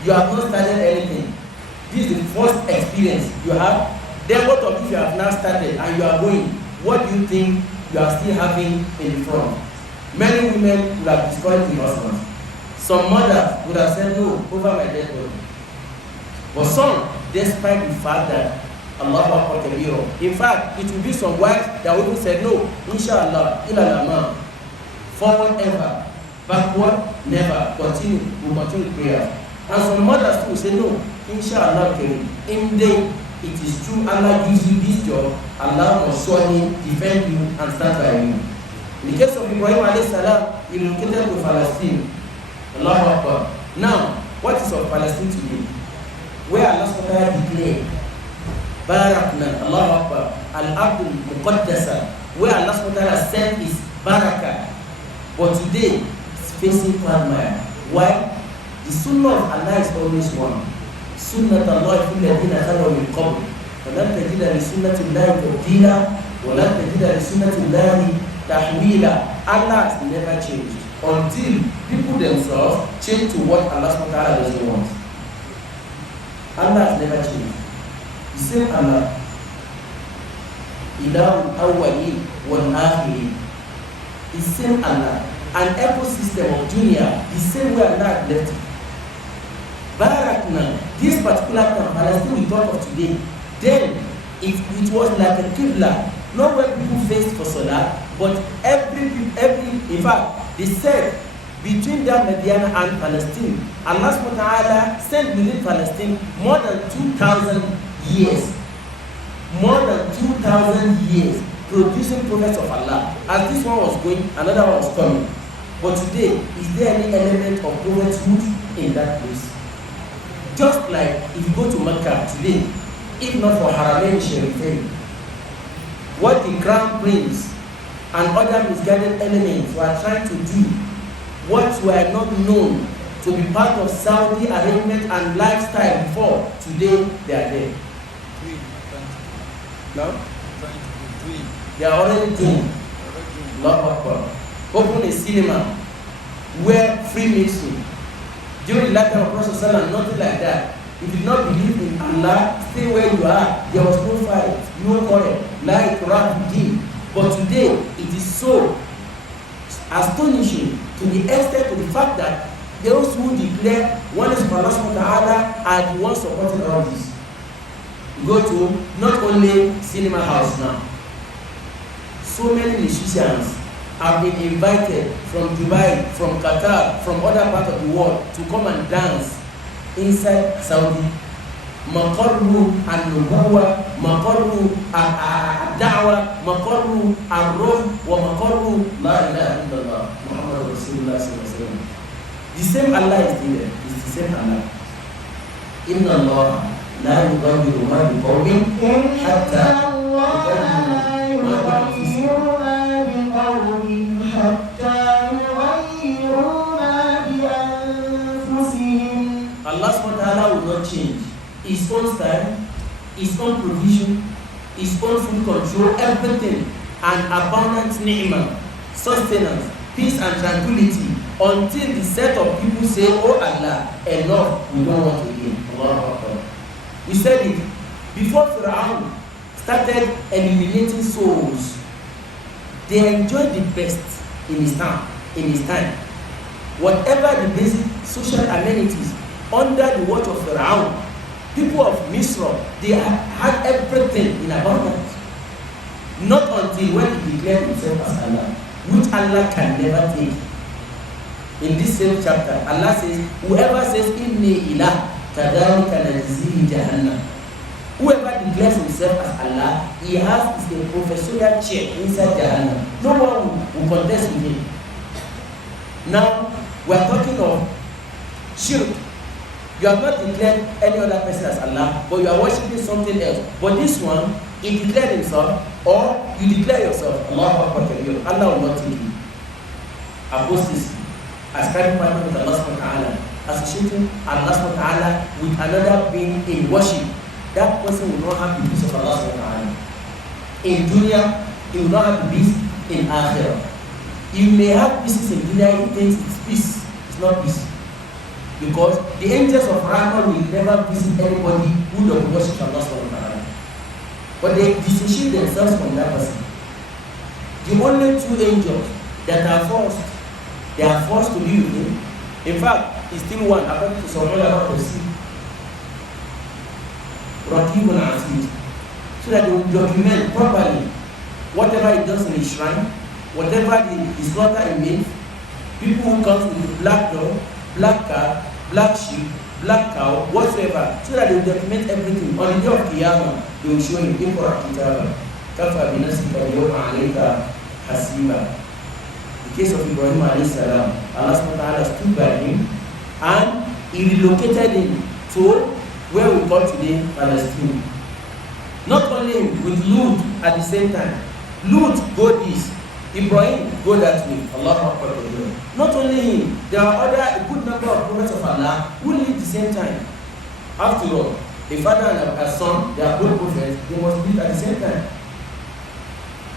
you have not started anything. This is the first experience you have. Then what of if you have now started and you are going? What do you think you are still having in front? Many women would have discouraged the husbands. Some mothers would have said no over my dead body. But some, despite the fact that Allah Akbar Kabiro, in fact, it will be some wives that will even say no, inshallah, ilalama, forward ever, backward never, continue, we will continue prayer. And some mothers too will say no, inshallah, in day it is true Allah gives you this job, Allah will surely defend you and stand by you. In the case of Ibrahim alayhi salam, he relocated to Palestine. Allahu Akbar. Now, what is of Palestine today? Where Allah SWT declared Barakna, Allahu Akbar, Al-Abdul Muqaddasa, where Allah SWT sent his barakah. But today, it's facing quagmire. Why? The sunnah of Allah is always one. Sunnat Allah fi alladhina khalaw min qabl. وَلَنْ تَجِدَ لِسُنَّةِ اللَّهِ تَبْدِيلًا وَلَنْ تَجِدَ لِسُنَّةِ اللَّهِ تَحْوِيلًا. Allah has never changed until people themselves change to what Allah SWT doesn't want. Allah has never changed. The same Allah, Ilahul Awwalin wal Akhirin. The same Allah, an ecosystem of dunya, the same way Allah left it. Barakna, this particular time, Palestine we talk of today, then it was like a qibla, not where people faced for salah, but every, in fact, they said between that Medina and Palestine, Allah subhanahu wa ta'ala sent within Palestine more than 2,000 years. More than 2,000 years producing prophets of Allah. As this one was going, another one was coming. But today, is there any element of prophethood in that place? Just like if you go to Mecca today, if not for Haramain Sharifain, what the crown prince and other misguided elements were trying to do, what were not known to be part of Saudi arrangement and lifestyle before, today they are there. No? They are already doing. Allahu Akbar. Open a cinema where free mixing. During the lifetime of Prophet Sallallahu, nothing like that. If you did not believe in Allah, stay where you are. There was no fight, no quarrel, like Quran did. But today, it is so astonishing to the extent to the fact that those who declare one is Allah subhanahu wa ta'ala are the ones supporting all this. You go to not only cinema house now. So many musicians have been invited from Dubai, from Qatar, from other parts of the world to come and dance inside Saudi. Maqarru al-nubuwa, maqarru al-da'wa, maqarru al-ruh, wa maqarru la ilaha illallah, Muhammad Rasulullah sallallahu alaihi wasallam. The same Allah is there. It's the same Allah. Inna Allah la yughayyiru ma biqawmin hatta Allah SWT will not change His own style, His own provision, His own full control, everything, and abundant ni'mah, sustenance, peace and tranquility, until the set of people say, oh Allah, enough, we don't want again. We said it before Fir'aun started eliminating souls. they enjoyed the best in his time. Whatever the basic social amenities under the watch of Pharaoh, people of Misra, they had everything in abundance. Not until when he declared himself as Allah, which Allah can never take. In this same chapter, Allah says, whoever says, Inni ilah, kadhalika najzihi jahannam. Whoever declares himself as Allah, he has a professorial chair inside Jahannam. No one will contest with him. Now, we are talking of shirk. You have not declared any other person as Allah, but you are worshiping something else. But this one, he declared himself, or you declare yourself, Allah will not take you. Apostasy, ascribing partner with Allah subhanahu wa ta'ala, associating Allah subhanahu wa ta'ala with another being in worship. That person will not have the peace of Allah subhanahu wa ta'ala. In dunya, he will not have the peace in akhirah. You may have peace in dunya, he thinks it's peace. It's not peace. Because the angels of Rahman will never visit anybody who does worship Allah subhanahu wa ta'ala. But they dissociate themselves from that person. The only two angels that are forced, they are forced to be with him. In fact, it's still one, according to some other Tafsir. Rakib al-Atid, so that they will document properly whatever he does in his shrine, whatever the slaughter he makes, people who comes with the black dog, black cat, black sheep, black cow, whatsoever, so that they will document everything. On the day of Qiyamah, they will show him Iqra Kitaba, Kafa binasika yawma alayka hasiba. The case of Ibrahim alayhi salam, Allah subhanahu wa ta'ala stood by him and he relocated him to where we call today Palestine. Not only with Lut at the same time. Lut go this, Ibrahim go that way. Allah Akbar. Not only him, there are a good number of prophets of Allah who live the same time. After all, a father and a son, they are both prophets, they must live at the same time.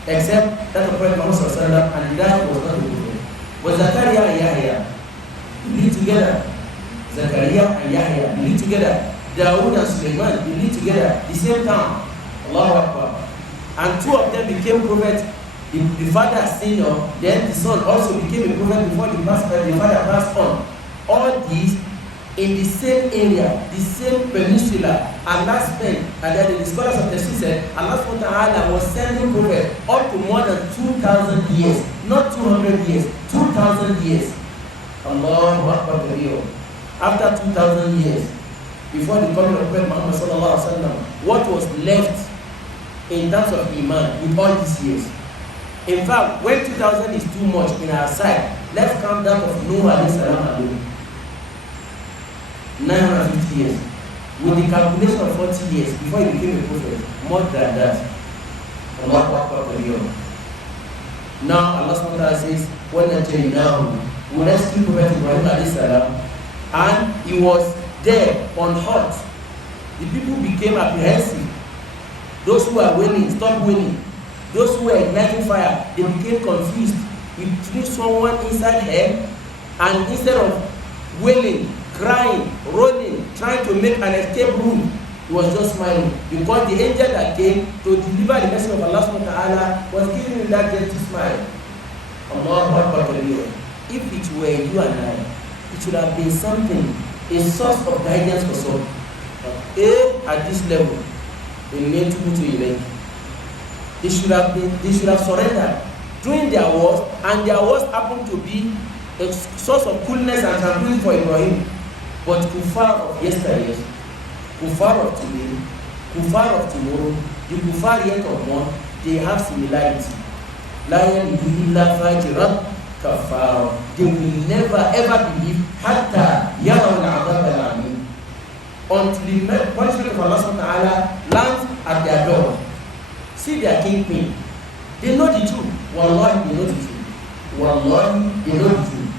Except that of Prophet Muhammad and that was not a prophet. But Zakaria and Yahya live together. Zakaria and Yahya live together. Dawood and Suleiman, they lived together the same time. Allahu Akbar. And two of them became prophets. The father senior, then the son also became a prophet before the father passed on. All these in the same area, the same peninsula, Allah spent, and then the scholars of the Tafsir said, Allah subhanahu wa ta'ala was sending prophets up to more than 2,000 years, not 200 years, 2,000 years. Allahu Akbar. After 2,000 years, before the coming of Prophet Muhammad sallallahu alaihi wasallam, what was left in terms of iman with all these years? In fact, when 2,000 is too much in our side, let's count that of Noah alayhi salam alone. 950 years. With the calculation of 40 years before he became a prophet, more than that. Allahu Akbar. Now Allah subhanahu wa ta'ala says, وَنَجَّيْنَاهُ, we rescued Prophet Ibrahim alayhi salam, and he was there on hot. The people became apprehensive. Those who were wailing stopped wailing. Those who were igniting fire, they became confused. He threw someone inside her, and instead of wailing, crying, rolling, trying to make an escape route, he was just smiling, because the angel that came to deliver the message of Allah subhanahu wa ta'ala was giving him that gentle smile. Allahu Akbar. If it were you and I, it should have been something, a source of guidance for some. At this level, they need to go to elect. They should have surrendered during their wars, and their wars happened to be a source of coolness and tranquility for Ibrahim. But kuffar of yesterday, kuffar of today, kuffar of tomorrow, the kuffar yet of one, they have similarity. La yalidu illa fajiran kafar. They will never ever believe hatta yaraw al-'adab al-'alim, until the punishment of Allah subhanahu wa ta'ala lands at their door. See their kingpin. They know the truth. Wallahi, they know the truth. Wallahi, they know the truth.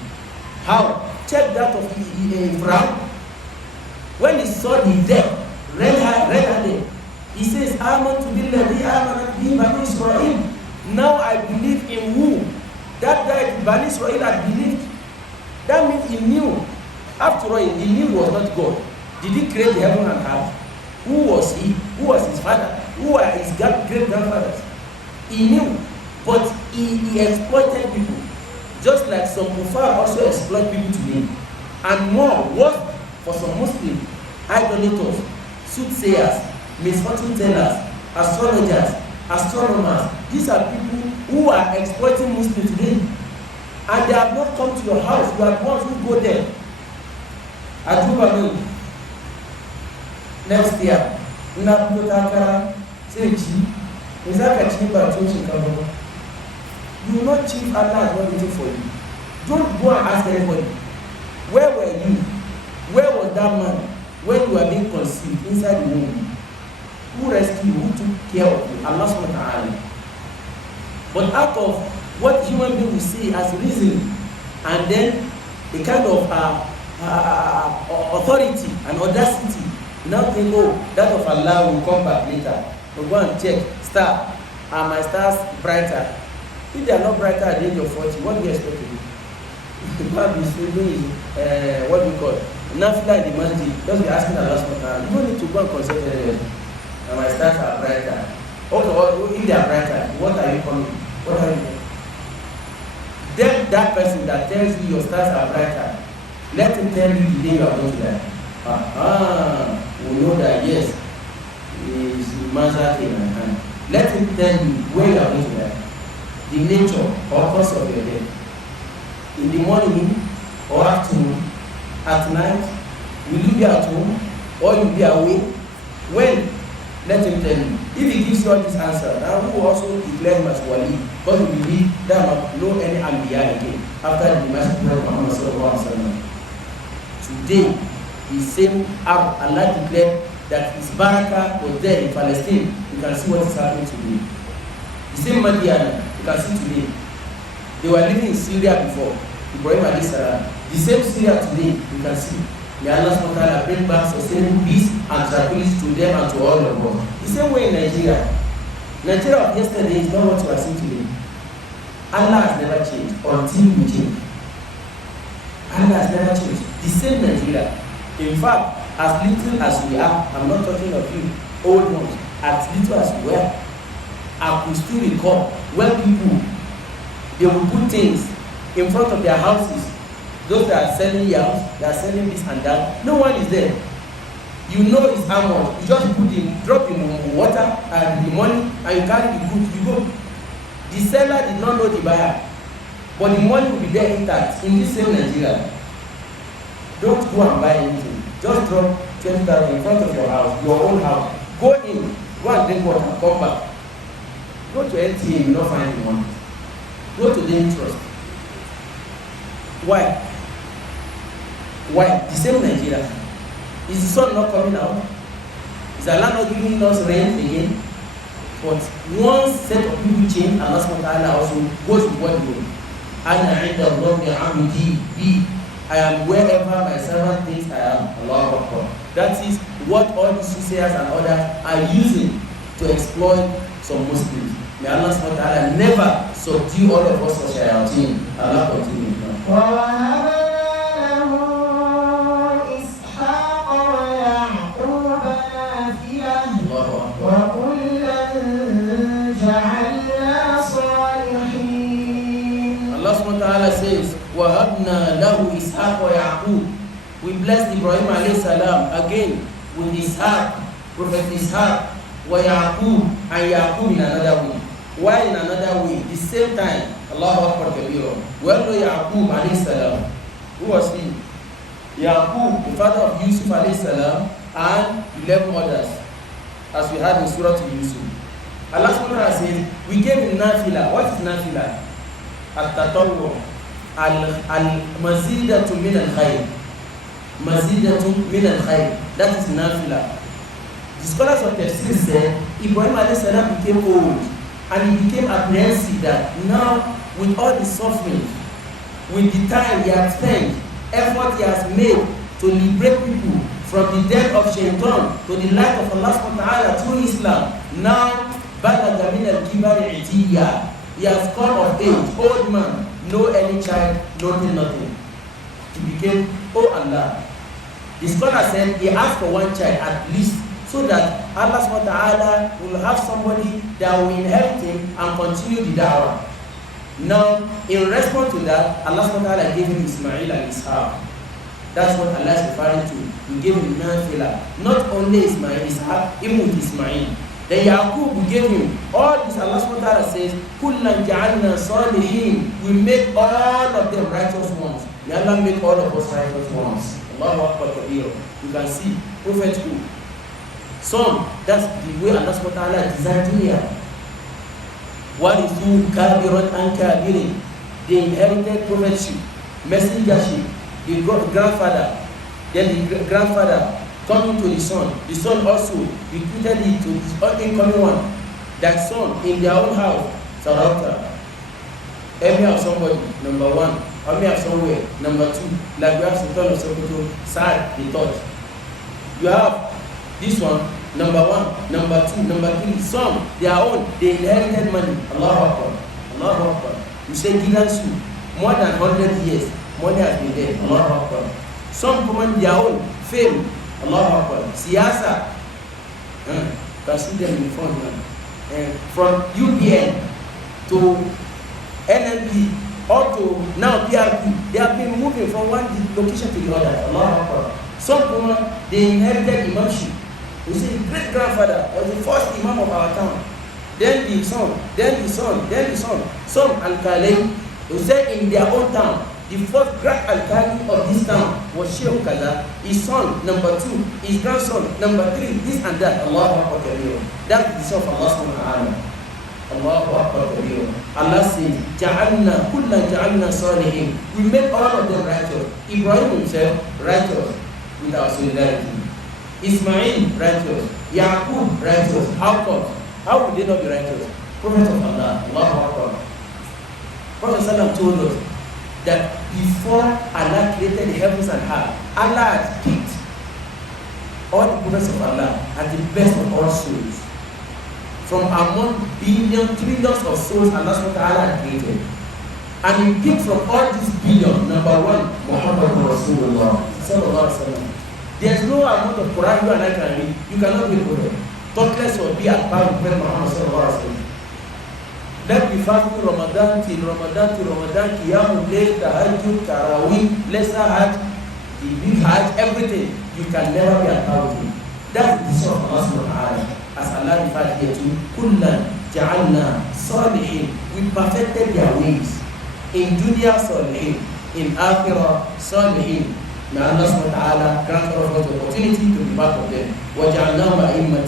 How? Check that of Abraham. When he saw the death, red-handed, he says, Amantu billadhi amanat bihi Bani Israel. Now I believe in who? That guy Bani Israel had believed. That means he knew. After all, he knew he was not God. Did he create the heaven and earth? Who was he? Who was his father? Who were his great-grandfathers? He knew. But he exploited people. Just like some kuffar also exploit people today. And more, worse for some Muslims, idolaters, soothsayers, misfortune tellers, astrologers, astronomers. These are people who are exploiting Muslims today. And they have not come to your house. You are the ones who go there. Adubanu. Next year, Nabutakara, Sechi, Izaka by Toshin. You will not chief Allah is not waiting for you. Don't go and ask anybody. Where were you? Where was that man when you were being conceived inside the womb? Who rescued you? Who took care of you? Allah subhanahu wa ta'ala. But out of what human beings will see as reason, and then a kind of authority and audacity, you now think, oh, that of Allah will come back later. But go and check, star, are my stars brighter? If they are not brighter at the age of 40, what do you expect to do? What do you call it? Nafila in the masjid. Just be asking Allah subhanahu wa ta'ala. You don't need to go and consult anyone. And my stars are brighter. Okay, if they are brighter, what are you calling? What are you doing? Then that person that tells you your stars are brighter, let him tell you the day you are going to die. We know that yes, is Mazat in my hand. Let him tell you where you are going to die. The nature or cause of your death. In the morning or afternoon, at night, will you be at home or you will be away? When? Let him tell you. If he gives you all this answer, now who also declare him as wali, because we believe that no any Anbiyaa again after the Messenger Muhammad sallallahu alaihi wasallam. Today, the same Allah declared that his barakah was there in Palestine. You can see what is happening today. The same Madiana, you can see today. They were living in Syria before. Ibrahim alayhi salam. The same Syria today, you can see. May Allah subhanahu wa ta'ala bring back sustaining peace and tranquility to them and to all of us. The same way in Nigeria. Nigeria of yesterday is not what you are seeing today. Allah has never changed until we change. Allah has never changed. The same Nigeria. In fact, as little as we are, I'm not talking of you, old ones, as little as we were, I could still recall when people, they will put things in front of their houses. Those that are selling yams, they are selling this and that. No one is there. You know it's how much. You just put in, drop in water and the money, and you carry the goods, you go. The seller did not know the buyer, but the money will be there intact in this same Nigeria. Don't go and buy anything. Just drop 20,000 in front of your house, your own house. Go in, go and drink water, come back. Go to NTA, you will not find the money. Go to the interest. Why? Why? The same Nigeria. Is the sun not coming out? Is Allah not giving us rain again? But one set of people change, Allah subhanahu wa ta'ala also goes with what you do. I am wherever my servant thinks I am. Allah Akbar. That is what all these soothsayers and others are using to exploit some Muslims. May Allah subhanahu wa ta'ala never subdue all of us for shayateen. Allah continue. Allah subhanahu wa ta'ala says, وَهَبْنَا لَهُ إِسْحَاقَ وَيَعْقُوبَ. We blessed Ibrahim alayhi salam again with Ishaq, Prophet Ishaq, وَيَعْقُوبَ, and Yaqub in another way. Why in another way? The same time, Allahu Akbar Kabira. Well know Yaqub alayhi salam. Who was he? Yaqub, the father of Yusuf alayhi salam, and 11 others, as we had in Suratul Yusuf. Allah subhanahu wa ta'ala says, we gave him nafila. What is nafila? At-tatawwu. Al-mazidatu min al-khayr. Mazidatu min al-khayr. That is nafila. The scholars of Tafsir said, Ibrahim alayhi salam became old, and he became apprehensive that now, with all the suffering, with the time he has spent, effort he has made to liberate people from the death of Shaitan to the light of Allah subhanahu wa ta'ala through Islam, now, balagha min al-kibari itiya. He has come of age, old man, no any child, nothing. He became, oh Allah. The scholar said he asked for one child at least so that Allah subhanahu wa ta'ala will have somebody that will inherit him and continue the da'wah. Now, in response to that, Allah subhanahu wa ta'ala gave him Ismail and Ishaq. That's what Allah is referring to. We gave him Nafila. Not only Ismail, Ishaq, even with Ismail. Then Yaqub, we gave him. All this Allah subhanahu wa ta'ala says, Kullan ja'alna salihin. We make all of them righteous ones. May Allah make all of us righteous ones. Allahu Akbar kabir. You can see, prophethood. Some, that's the way Allah subhanahu wa ta'ala designed dunya. Warithu kabiran and kabirin. They inherited prophetship, messengership. The grandfather, then the grandfather turning to the son also repeated it to his incoming one. That son in their own house, Sarauta, emir of somebody, number one, emir of somewhere, number two, like we have Sultan of Sokoto, Saad, the third. You have this one, number one, number two, number three, some, their own, they inherited money. Allahu Akbar, Allahu Akbar. You say Gilansu, more than 100 years. Money has been there. Allahu Akbar. Some command their own fame. Allahu Akbar. Siyasa. Can see them in front now. From UPN to NNP or to now PRP, they have been moving from one location to the other. Allahu Akbar. Some command, they inherited imamship. We say great grandfather was the first imam of our town. Then the son, then the son, then the son. Some Al-Kalei, we say in their own town. The first great alcalde of this town was Sheikh Kaza, his son, number two, his grandson, number three, this and that. Allahu Akbar kabir. That is the son of Allah subhanahu wa ta'ala. Allahu Akbar kabir. Allah says, Ja'alna, kullan ja'alna salihin. We made all of them righteous. Ibrahim himself, righteous with our solidarity. Ismail, righteous. Yaqub, righteous. How come? How would they not be righteous? Prophet of Allah, Allahu Akbar. Prophet Sallam told us that before Allah created the heavens and earth, Allah had picked all the prophets of Allah as the best of all souls. From among billions, trillions of souls Allah subhanahu wa ta'ala had created. And he picked from all these billions, number one, Muhammad Rasulullah sallallahu alaihi wasallam. There's no amount of Quran you and I can read. You cannot be a prophet. Talk less or be at par with Muhammad sallallahu alaihi wasallam. Let me fast in Ramadan till Ramadan, Qiyamul Layl, Tahajjud, Tarawih, Lesser Hajj, the big Hajj, everything. You can never be at par with him. That's the son of Allah subhanahu wa ta'ala. As Allah referred here to, Kullan Ja'alna Salihin. We perfected their ways. In dunya Salihin, in akhirah Salihin. May Allah subhanahu wa ta'ala grant all of us the opportunity to be part of them. وَجَعَلْنَاهُمْ أَئِمَّةً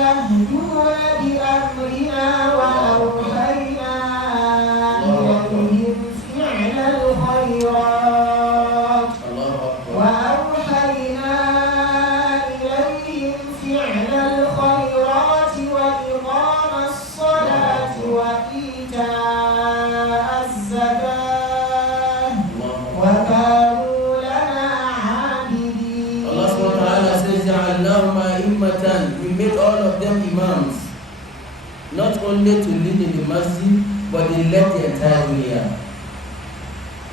يهدون بأمرنا وأوحينا إليهم فعل الخيرات وإقام الصلاة وإيتاء الزكاة وكانوا لنا عابدين. Allah subhanahu wa ta'ala says, جَعَلْنَاهُمْ أَئِمَّةً. We made all of them imams, not only to lead in the masjid, but they led the entire dunya.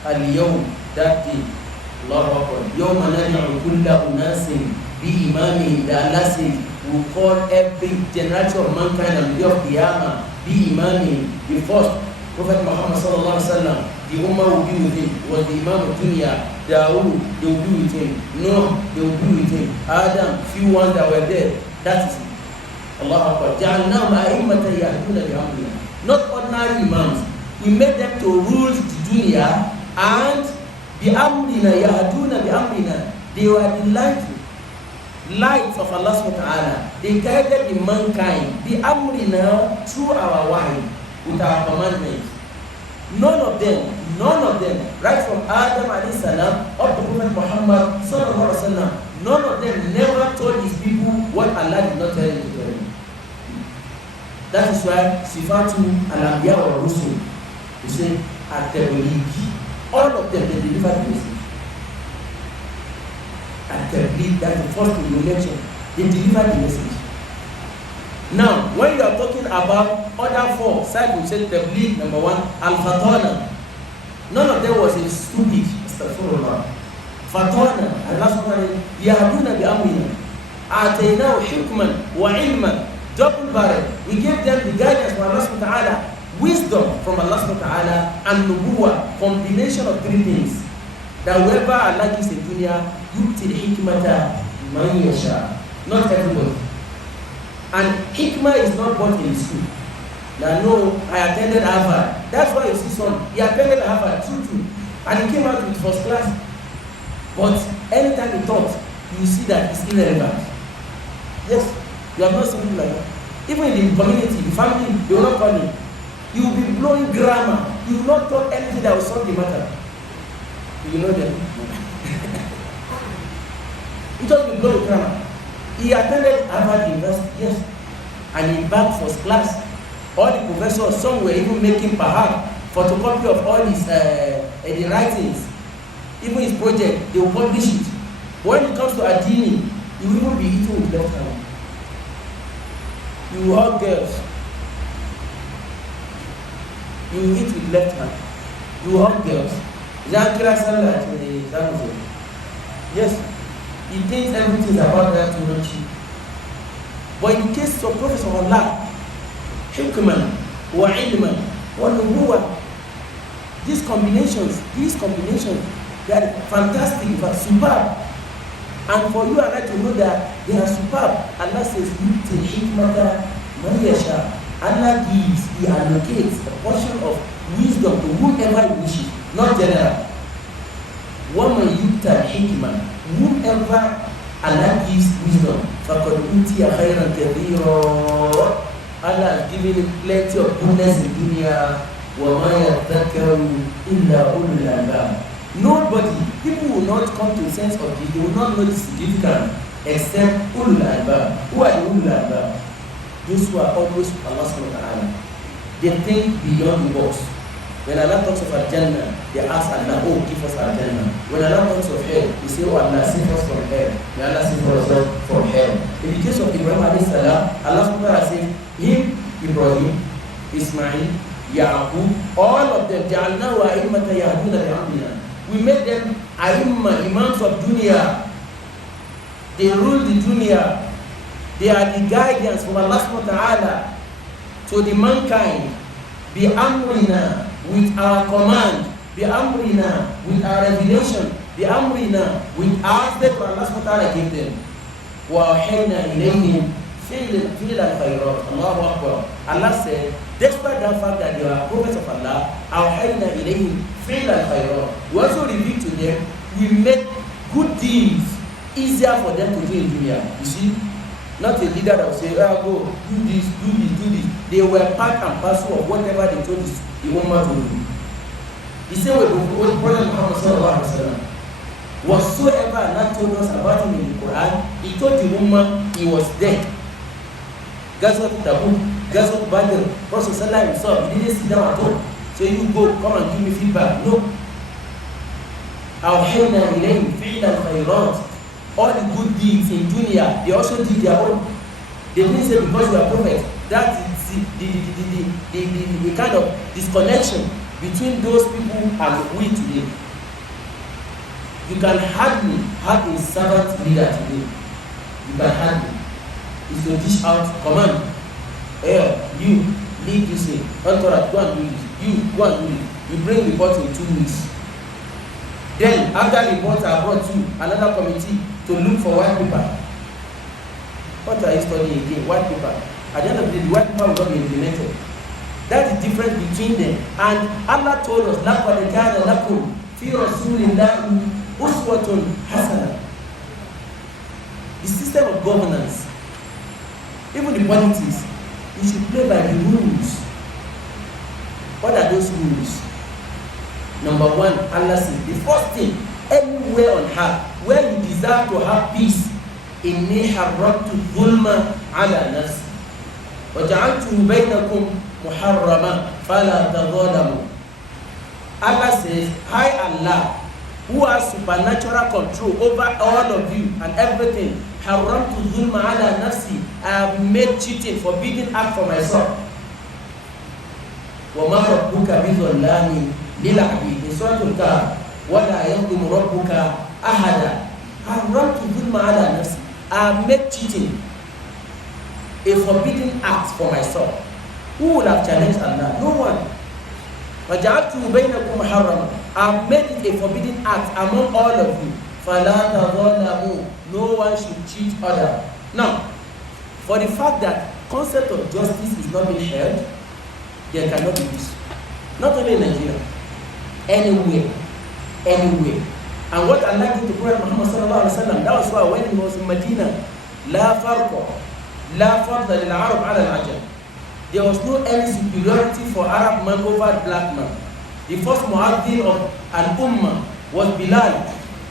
Al-Yawm, that day, Allahu Akbar, يَوْمَ نَدْعُ كُلَّ أُنَاسٍ بِإِمَامِهِمْ. The Allah says, we call every generation of mankind on the day of Qiyamah بِإِمَامِهِمْ. The first, Prophet Muhammad sallallahu alaihi wasallam, the Ummah will be with him, was the Imam of dunya. Dawood, they will be with him. Noah, they will be with him. Adam, few ones that were there. That is it. Allahu Akbar. جَعَلْنَاهُمْ أَئِمَّةً يَهْدُونَ بِأَمْرِنَا. Not ordinary imams. We made them to rule the dunya, and بِأَمْرِنَا يَهْدُونَ بِأَمْرِنَا. They were the lights of Allah subhanahu wa ta'ala. They guided the mankind بِأَمْرِنَا through our wahy, with our commandments. None of them, right from Adam alayhi salam up to Prophet Muhammad sallallahu alaihi wasallam, none of them never told his people what Allah did not tell them to tell them. That is why Suratul Anbiyaa or Rusul, you say at the belief, all of them they delivered the message. At the belief, that's the first thing you mentioned, they delivered the message. Now, when you are talking about other four, side we said the belief, number one, Al-Fatana. None of them was a stupid, astaghfirullah. Fatwana, Allah subhanahu wa ta'ala, yahduna bi amrina. Atainahu hikman wa ilman. Double barrel. We gave them the guidance from Allah subhanahu wa ta'ala, wisdom from Allah subhanahu wa ta'ala, and nubuwa, combination of three things. That whoever Allah gives in dunya, yu'til hikmata man yasha. Not everybody. And hikmah is not bought in school. Now, no, I attended Harvard. That's why you see son, he attended Harvard, true. And he came out with first class. But anytime he talks, you see that it's irrelevant. Yes, you have not seen people like that. Even in the community, the family, they will not call him. You will be blowing grammar. You will not talk anything that will solve the matter. You know them. You just be blowing grammar. He attended Harvard University, yes, and he bagged first class. All the professors, some were even making pahar, photocopy of all his the writings, even his project, they will publish it. When it comes to Adini, you will even be eating with left hand. You will hug girls. You will eat with left hand. You will hug girls. Yes, he thinks everything is about that to not cheap. But in the case of prophets of Allah, hikman wa ilman wa nubuwa, these combinations, they are fantastic, but superb. And for you and I to know that they are superb, Allah says, yu'til hikmata man yasha. Allah gives, He allocates a portion of wisdom to whoever He wishes, not general. وَمَنْ يُؤْتَ الْحِكْمَةَ, whoever Allah gives wisdom, فَقَدْ أُوتِيَ خَيْرًا كَثِيرًا. Allah has given him plenty of goodness in dunya. وَمَا يَذَّكَّرُ إِلَّا أُولُو الْأَلْبَابِ. Nobody, people will not come to a sense of this, they will not know the significance except ulul albab. Who are the ulul albab? Those who are always with Allah subhanahu wa ta'ala. They think beyond the box. When Allah talks of Al-Jannah, they ask Allah, oh, give us Al-Jannah. When Allah talks of hell, they say, oh Allah, save us from hell. May Allah save us from hell. In the case of Ibrahim alayhi salam, Allah subhanahu wa ta'ala says, him, Ibrahim, Ismail, Yaqub, all of them, جَعَلْنَاهُ أَئِمَّةً يَهْدُونَ بِأَمْرِنَا. We made them imams of dunya. They rule the dunya. They are the guidance from Allah subhanahu wa ta'ala to the mankind. Bi amrina, with our command. Bi amrina, with our revelation. Bi amrina, with our step Allah subhanahu wa ta'ala gave them. Wa ahayna ilayhim fi'l al-khayrat. Allahu Akbar. Allah said, despite the fact that they are prophets of Allah, ahayna ilayhim fi'l al-khayrat. We also revealed to them, we make good deeds easier for them to do in dunya. You see? Not a leader that will say, oh, go, do this, do this, do this. They were part and parcel of whatever they told the Ummah to do. The same way with Prophet Muhammad sallallahu alaihi wasallam. Whatsoever Allah told us about him in the Quran, He told the Ummah He was dead. Ghazwat Tabuk, Ghazwat Badr, Prophet sallallahu himself, He didn't sit down at all. So you go, come and give me feedback. No. أوحينا إليهم فعل الخيرات. All the good deeds in dunya, they also did their own. They didn't say because you are prophet. That is the kind of disconnection between those people and we today. You can hardly have a servant leader today. You can hardly. It's to dish out command. Hey, you lead this way. Entourage, go and do this. You go and do it. You bring report in 2 weeks. Then after reports are brought to another committee to look for white paper. What are you studying again? White paper. At the end of the day, the white paper will not be implemented. That's the difference between them. And Allah told us, لَقَدْ كَانَ لَكُمْ فِي رَسُولِ اللَّهِ أُسْوَةٌ حَسَنَةٌ. The system of governance, even the politics, you should play by the rules. What are those rules? Number one, Allah says, the first thing, anywhere on earth where you desire to have peace, إِنِّي حَرَّمْتُ الظُّلْمَ عَلَى نَفْسِي وَجَعَلْتُهُ بَيْنَكُمْ مُحَرَّمًا فَلَا تَظَالَمُوا. Allah says, I, Allah, who has supernatural control over all of you and everything, حَرَّمْتُ الظُّلْمَ عَلَى نَفْسِي, I have made cheating, forbidden act for myself. وَمَا رَبُّكَ بِظَلَّامٍ لِلْعَبِيدِ. In Suratul Anbiyaa, وَلَا يَظْلِمُ رَبُّكَ ahada. Haramtu dhulma ala nafsi. I have made cheating a forbidden act for myself. Who would have challenged Allah? No one. وَجَعَلْتُهُ بَيْنَكُمْ مُحَرَّمًا. I have made it a forbidden act among all of you. فَلَا تَظَلَمُوا. No one should cheat other. Now, for the fact that concept of justice is not being held, there cannot be peace. Not only in Nigeria, anywhere. And what Allah did to Prophet Muhammad sallallahu alaihi wasallam, that was why when he was in Medina, لا فرق للعرب على العجم. There was no any superiority for Arab man over black man. The first muaddin of an ummah was Bilal.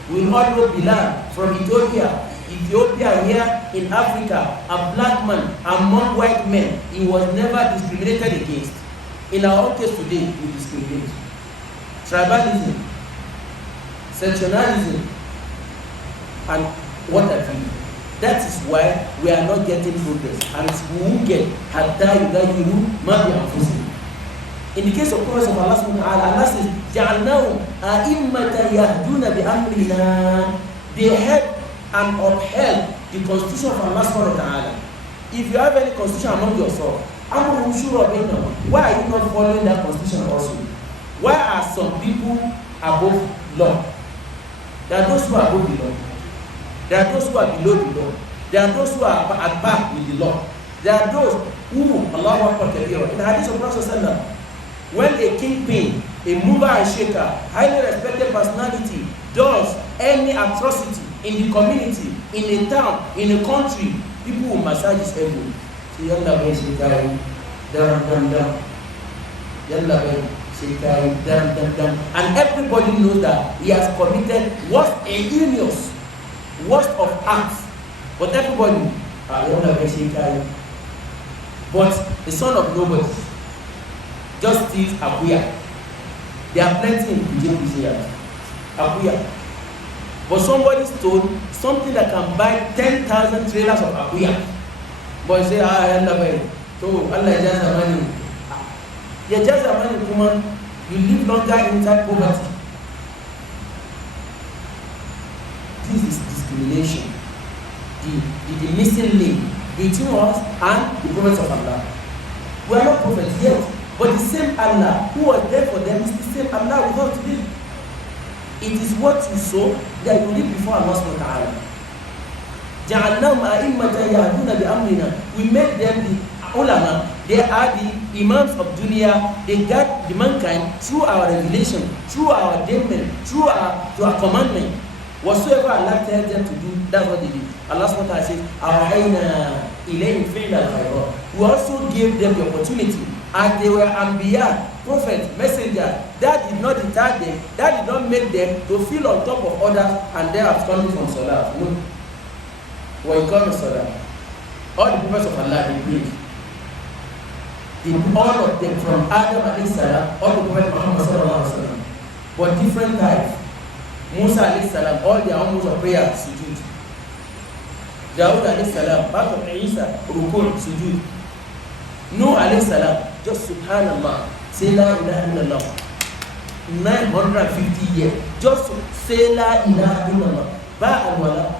We all know Bilal from Ethiopia here in Africa, a black man among white men. He was never discriminated against. In our own case today, we discriminate. Tribalism, sectionalism, and what have you. That is why we are not getting progress, and we won't get hatta yughayyiru ma bi anfusihim. In the case of prophets of Allah subhanahu wa ta'ala, Allah says, جَعَلْنَاهُمْ أَئِمَّةً يَهْدُونَ بِأَمْرِنَا. They had and upheld the constitution of Allah subhanahu wa ta'ala. If you have any constitution among yourself, why are you not following that constitution also? Why are some people above law? There are those who are above the law. There are those who are below the law. There are those who are at back with the law. There are those who, Allahu Akbar kabira. In the hadith of Prophet, when a kingpin, a mover and shaker, highly respected personality does any atrocity in the community, in a town, in a country, people will massage his elbow. So yalla bay shakai, dam. Yalla bay shakai, dam. And everybody knows that he has committed what a heinous, worst of acts. But everybody, but the son of nobody just steals Abuya. There are plenty in Kujem here. Abuya. But somebody stole something that can buy 10,000 trailers of Abuya. But you say, Allah, so Allah just the money. You just the money, woman. You live longer inside poverty. This is discrimination. The missing link between us and the prophets of Allah. We are not prophets yet, but the same Allah who was there for them is the same Allah with us today. It is what you sow that you live before Allah subhanahu wa ta'ala. جَعَلْنَاهُمْ أَئِمَّةً يَهْدُونَ بِأَمْرِنَا. We made them the ulama. They are the imams of dunya. They guide the mankind through our revelation, through our ordainment, through our commandment. Whatsoever Allah tells them to do, that's what they did. Allah subhanahu wa ta'ala says, أَوْحَيْنَا إِلَيْهِمْ فِعْلَ الْخَيْرَاتِ. We also gave them the opportunity. As they were Anbiyaa, prophets, messengers, that did not deter them, that did not make them to feel on top of others and they absconding from Salah. No. When you come to Salah, all the prophets of Allah, they prayed. All of them, from Adam alayhi salam, all the Prophet Muhammad sallallahu alayhi wa sallam, but different types. Musa alayhi salam, all their own modes of prayer, sujud. Dawood alayhi salam, part of Isa, rukun, sujud. Nuh alayhi salam, just subhanallah, say la ilaha illallah. 950 years, just say la ilaha illallah. Ba'al wala,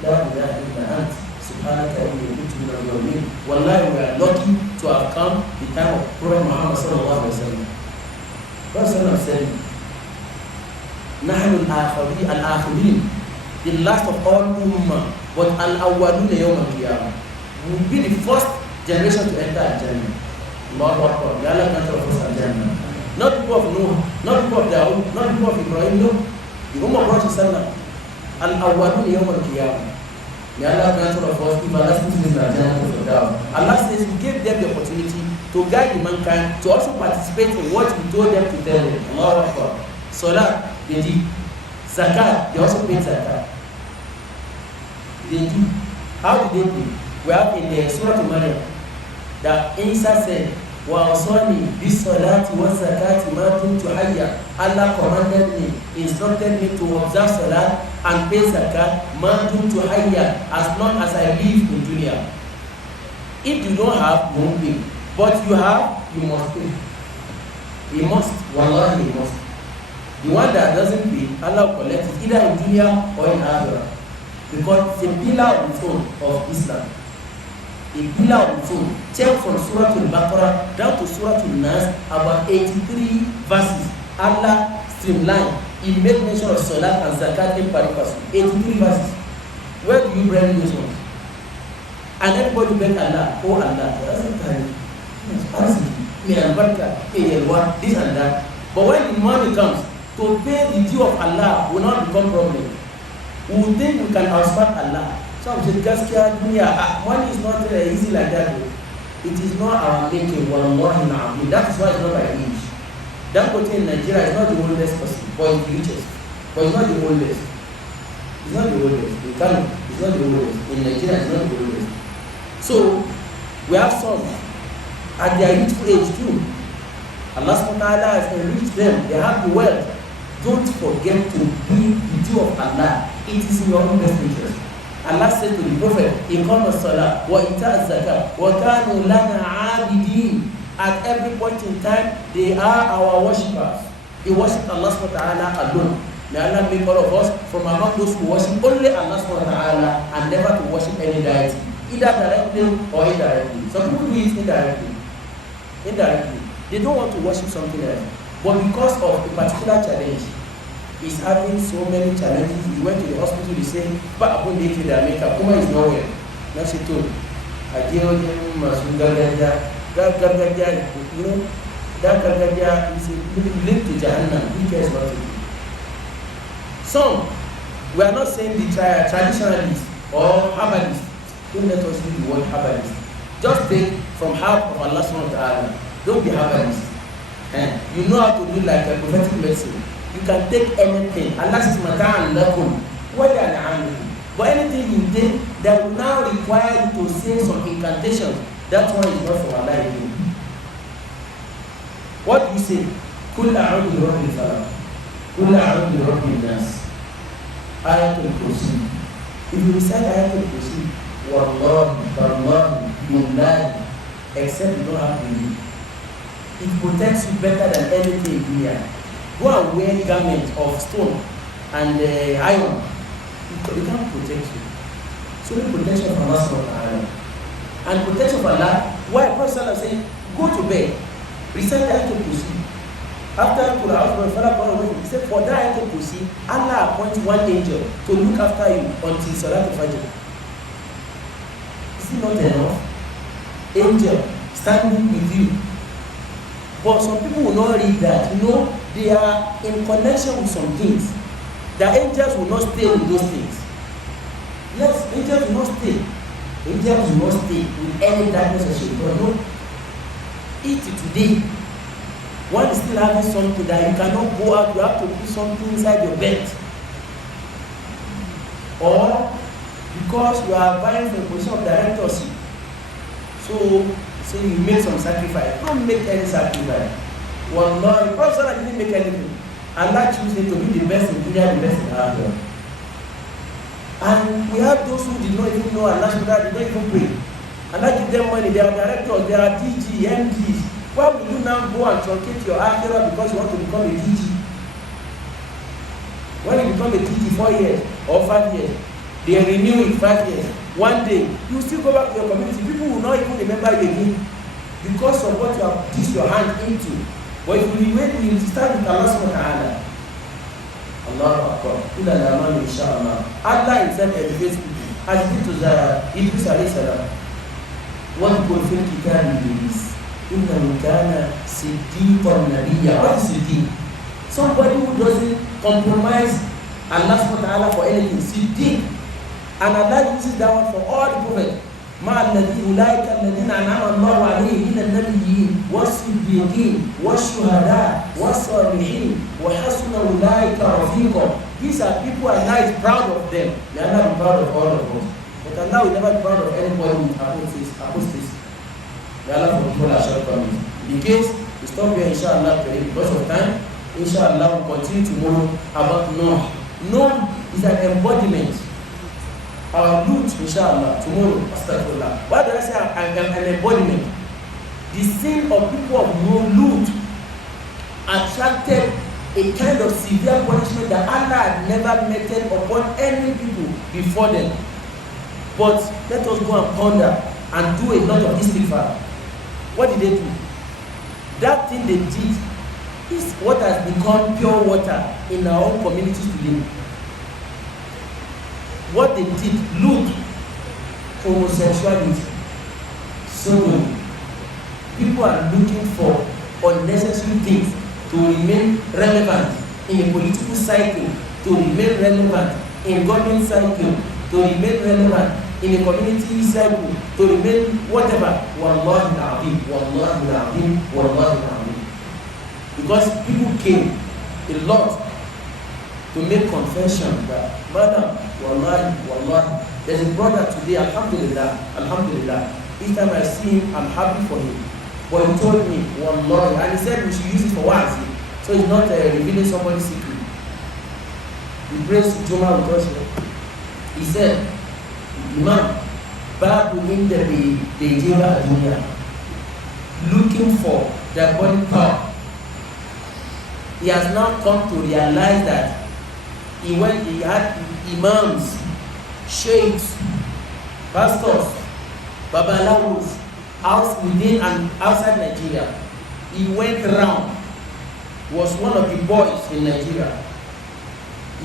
la ilaha illa ant, subhanaka inni kuntu minal zalimin. Wallahi, we are lucky to have come the time of Prophet Muhammad sallallahu alayhi wa sallam. Prophet said, نحن الآخرين, the last of all ummah, but al-awwaluna yawm al-qiyamah. We will be the first generation to enter Al-Jannah. Allahu Akbar. Ya Allah grant us Al-Jannah. Not people of Noah, not people of Dawood, not people of Ibrahim, no. The ummah of Prophet sallam, al-awwaluna yawm al-qiyamah. May Allah grant us everlasting in Al-Jannah. Allah says we gave them the opportunity to guide the mankind, to also participate in what we told them to tell them. Allahu Akbar. Salah, they did. Zakat, they also paid zakat. They do. How did they do? We have in the Suratul Anbiyaa that Isa said, وَأَوْصَانِي بِالصَّلَاةِ وَالزَّكَاةِ مَا دُمْتُ حَيًّا. Allah commanded me, instructed me to observe salat and pay zakat مَا دُمْتُ حَيًّا, as long as I live in dunya. If you don't have, you won't pay. But you have, you must pay. You must. Wallahi, you must. The one that doesn't pay, Allah will collect it either in dunya or in akhirah. Because it's a pillar of its own of Islam. A pillar of its own. Check from Suratul Baqarah down to Suratul Nas, about 83 verses. Allah streamlined. He made mention of Salat and Zakat in purpose. 83 verses. Where do you bring those ones? And everybody beg Allah, oh Allah, doesn't carry. May al-Barka, this and that. But when the money comes, to pay the due of Allah will not become problem. We will think we can outsmart Allah. Some say, Gaskiya dunya, money is not easy like that. It is not our making, wallahi na'am. That is why it's not by age. Dangote in Nigeria is not the oldest person, but it's the richest. But it's not the oldest. It's not the oldest. In Kano, it's not the oldest. In Nigeria, it's not the oldest. So, we have some at their youthful age too. Allah subhanahu wa ta'ala has enriched them. They have the wealth. Don't forget to be the due of Allah. It is in your own best interest. Allah said to the Prophet, Iqam as-salah wa ita az-zakah wa kanu lana abidin. At every point in time, they are our worshippers. They worship Allah subhanahu wa ta'ala alone. May Allah make all of us from among those who worship only Allah subhanahu wa ta'ala and never to worship any deity, either directly or indirectly. Some people do it indirectly. They don't want to worship something else. But because of a particular challenge, he's having so many challenges. He went to the hospital, he said, but upon the America, Kuma is nowhere. Now she told, I gave him Masungagaja, you know, that Gagaja is linked to Jahannam. He cares about it. Some, we are not saying the traditionalists or herbalists. Don't let us use the word herbalist. Just take from half of Allah subhanahu wa ta'ala. Don't be herbalist. You know how to do like a prophetic medicine. You can take anything. Allah says mata'an lakum wa la'anakum. But anything you take that will now require you to say some incantations, that one is not for Allah again. What do you say? Kul a'udhu bi rabbil falaq. Kul a'udhu bi rabbin nas. Ayatul Kursi. If you recite Ayatul Kursi, wallahi, billahi, except you don't have belief, it protects you better than anything here. Go and wear garment of stone and iron. It can't protect you. So the protection from Allah subhanahu wa ta'ala. And protection from Allah, why Prophet saying, go to bed, recite Ayatul Kursi. After he said, for that Ayatul Kursi, Allah appoints one angel to look after you until Suratul Fajr. Is it not enough? Angel standing with you. But some people will not read that. You know, they are in connection with some things. The angels will not stay with those things. Yes, angels will not stay. Angels will not stay with any darkness or shade. But no, eat it today. One is still having something that you cannot go out, you have to put something inside your bed. Or because you are vying for a position of directorship. So you make some sacrifice. Don't make any sacrifice. Well, no, the Prophet didn't make anything. Allah chose him to be the best in India, the best in Africa. And we have those who did not even know Allah, did not even pray. Allah give them money, they are directors, they are DG, MDs. Why will you now go and truncate your Akhirah because you want to become a DG? When you become a DG 4 years or 5 years, they renew it 5 years. One day, you still go back to your community. People will not even remember you again because of what you have pushed your hand into. But if you wait, you will start with Allah subhanahu wa ta'ala. Allahu Akbar. Ila al-aman inshallah. Allah himself elevates people. As he did to Idris alayhi salam. وَاذْكُرْ فِي الْكِتَابِ إِدْرِيسَ إِنَّهُ كَانَ صِدِّيقًا نَبِيًّا. What is Siddiq? Somebody who doesn't compromise Allah subhanahu wa ta'ala for anything. Siddiq. And Allah uses that one for all the prophets. مع الذين أولئك الذين أنعم الله عليهم من النبيين والصديقين والشهداء والصالحين وحسن أولئك رفيقا. These are people Allah is proud of them. They are not proud of all of us. But Allah will never be proud of anybody with apostasy. May Allah forgive our shortcomings. In case we stop here inshallah today because of time, inshallah we'll continue tomorrow about Noah. Noah is an embodiment. Our loot, inshallah, tomorrow, astaghfirullah. Why do I say an embodiment? The sin of people of loot attracted a kind of severe punishment that Allah had never meted upon any people before them. But let us go and ponder and do a lot of istighfar. What did they do? That thing they did is what has become pure water in our own communities today. What they did, look, homosexuality, sodomy. People are looking for unnecessary things to remain relevant in a political cycle, to remain relevant in government cycle, to remain relevant in a community cycle, to remain whatever. Wallahi al-azim, wallahi al-azim, wallahi al-azim. Because people came a lot to make confession that, madam, wallahi, there's a brother today, alhamdulillah. Each time I see him, I'm happy for him. But he told me, wallahi, and he said we should use it for wazi. So it's not revealing somebody's secret. He prays to Juma with us. He said, Imam, babu in the Beijing dunya, looking for diabolic power. He has now come to realize that he had imams, sheikhs, pastors, babalawos, out within and outside Nigeria. He went around, was one of the boys in Nigeria.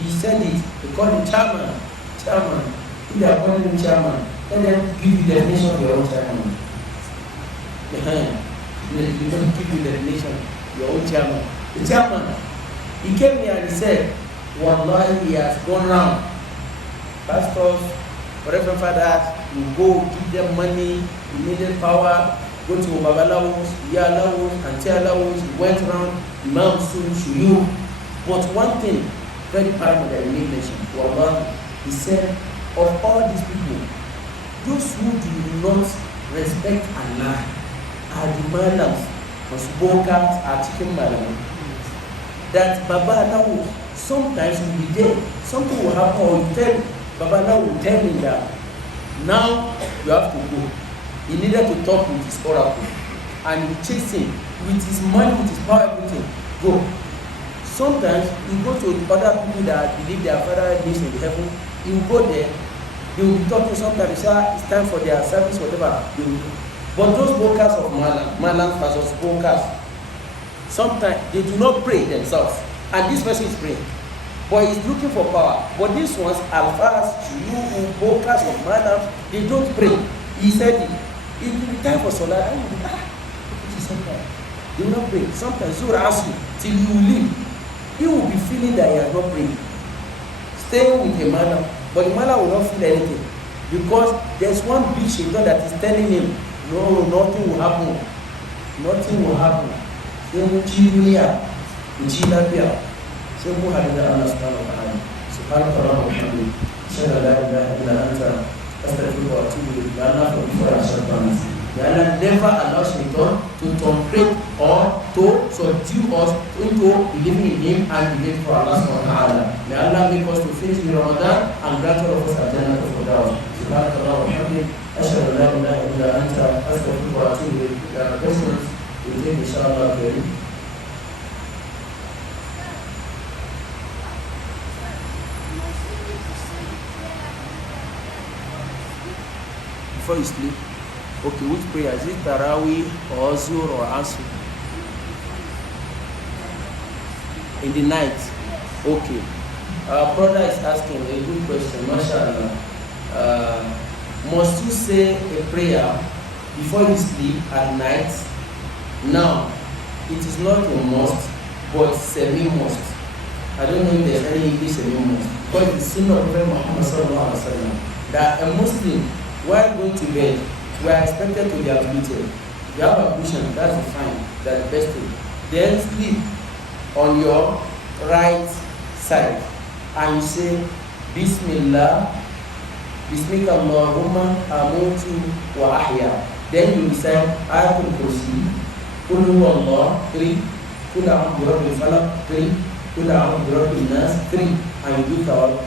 He said it, he called him chairman. If they are calling him chairman, let them give you the definition of your own chairman. You don't give you the definition of your own chairman. The chairman, he came here and he said, wallahi, he has gone round. Pastors, Reverend fathers, you go give them money, immediate power, go to Babalawos, Yalawos, and Tialawos. He went around, Imam Shuyu. But one thing, very paramount that he made mention, wallahi, he said, of all these people, those who do not respect Allah are the malams, Masubokas, are chicken malam. That Babalawo sometimes will be there, something will happen, or you tell Babalawo will tell him that now you have to go. He needed to talk with his oracle, and he chased him with his money, with his power, everything. Go. Sometimes you go to other people that believe their father lives in heaven. You go there, they will be talking. Sometimes they say it's time for their service, whatever. But those workers of Malam versus workers, sometimes they do not pray themselves, and this person is praying, but he's looking for power. But these ones, as far as you workers of Malam, they don't pray. He said it will be time for Salah. They will not pray. Sometimes you will ask you till you leave. He will be feeling that he has not prayed. Staying with a man, but the man will not feel anything, because there's one big shaitan that is telling him, no, nothing will happen. Nothing will happen. Say Mujilia, Mujilapia. Say Muhammad Allah subhanahu wa ta'ala. Subhanahu wa ta'ala. Shada la ilaha illa anta. Astaghfiruka wa atubu ilayk. Ya Allah, forgive us our sins. Ya Allah, never allow shaitan to tempt or to subdue us into believing in him and believing for Allah subhanahu wa ta'ala. May Allah make us to finish the Ramadan and grant all of us a Jannah for Firdaus. Subhanakallah wa bihamdik. Ashhadu an la ilaha illa anta. Astaghfiruka wa atubu ilayk. There are questions we take inshallah very. Before you sleep, okay, which prayer? Is it Taraweeh or Zuhr or Asr? In the night. Okay. Our brother is asking a good question, mashallah. Must you say a prayer before you sleep at night? Now, it is not a must, but semi-must. I don't know if there's any English semi-must. Because it's Sunnah of Muhammad sallallahu alaihi wasallam that a Muslim, while going to bed, we are expected to be abluted. If you have ablution, that's fine, that's the best thing. Then sleep on your right side and you say Bismillah, Bismika Allahumma amutu wa ahya. Then you recite Ayatul Kursi, Qul huwallahu 3, Qul a'udhu bi rabbil falaq 3, Qul a'udhu bi rabbin nas 3, and you do tawaf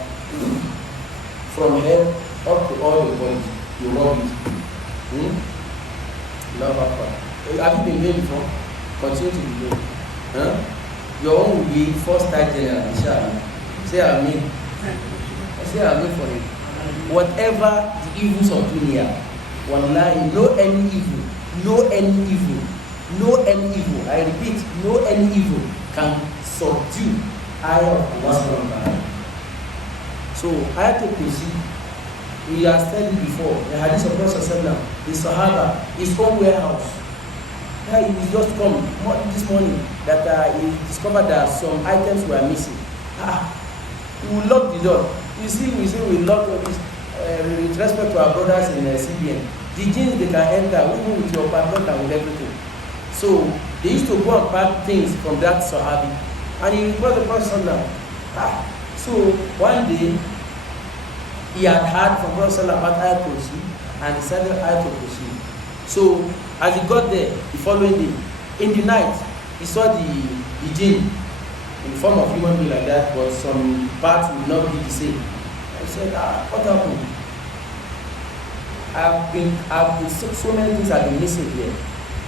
from head up to all the body. You rub it. Love Akbar. Have you been there before? Continue to be there. Huh? Your own will be 4-star general, inshallah. Say Amen. Say Amen for it. Whatever the evils of dunya, wallahi, no any evil, no any evil, no any evil, I repeat, no any evil can subdue ayah of Allah subhanahu wa ta'ala. So, ayatul kursi, we have said it before, the hadith of Prophet sallallahu alaihi wasallam, the Sahaba, his own warehouse. Yeah, he was just come this morning that he discovered that some items were missing. We locked the door. You see, we locked this with respect to our brothers in CBN. The jeans they can enter, even with your padlock and with everything. So they used to go and pack things from that Sahabi, and he reported the Prophet sallallahu. So one day he had heard from Prophet sallallahu about Ayatul Kursi and decided Ayatul Kursi. So as he got there the following day, in the night, he saw the jinn in the form of human being like that, but some parts would not be the same. I said, what happened? So many things have been missing here.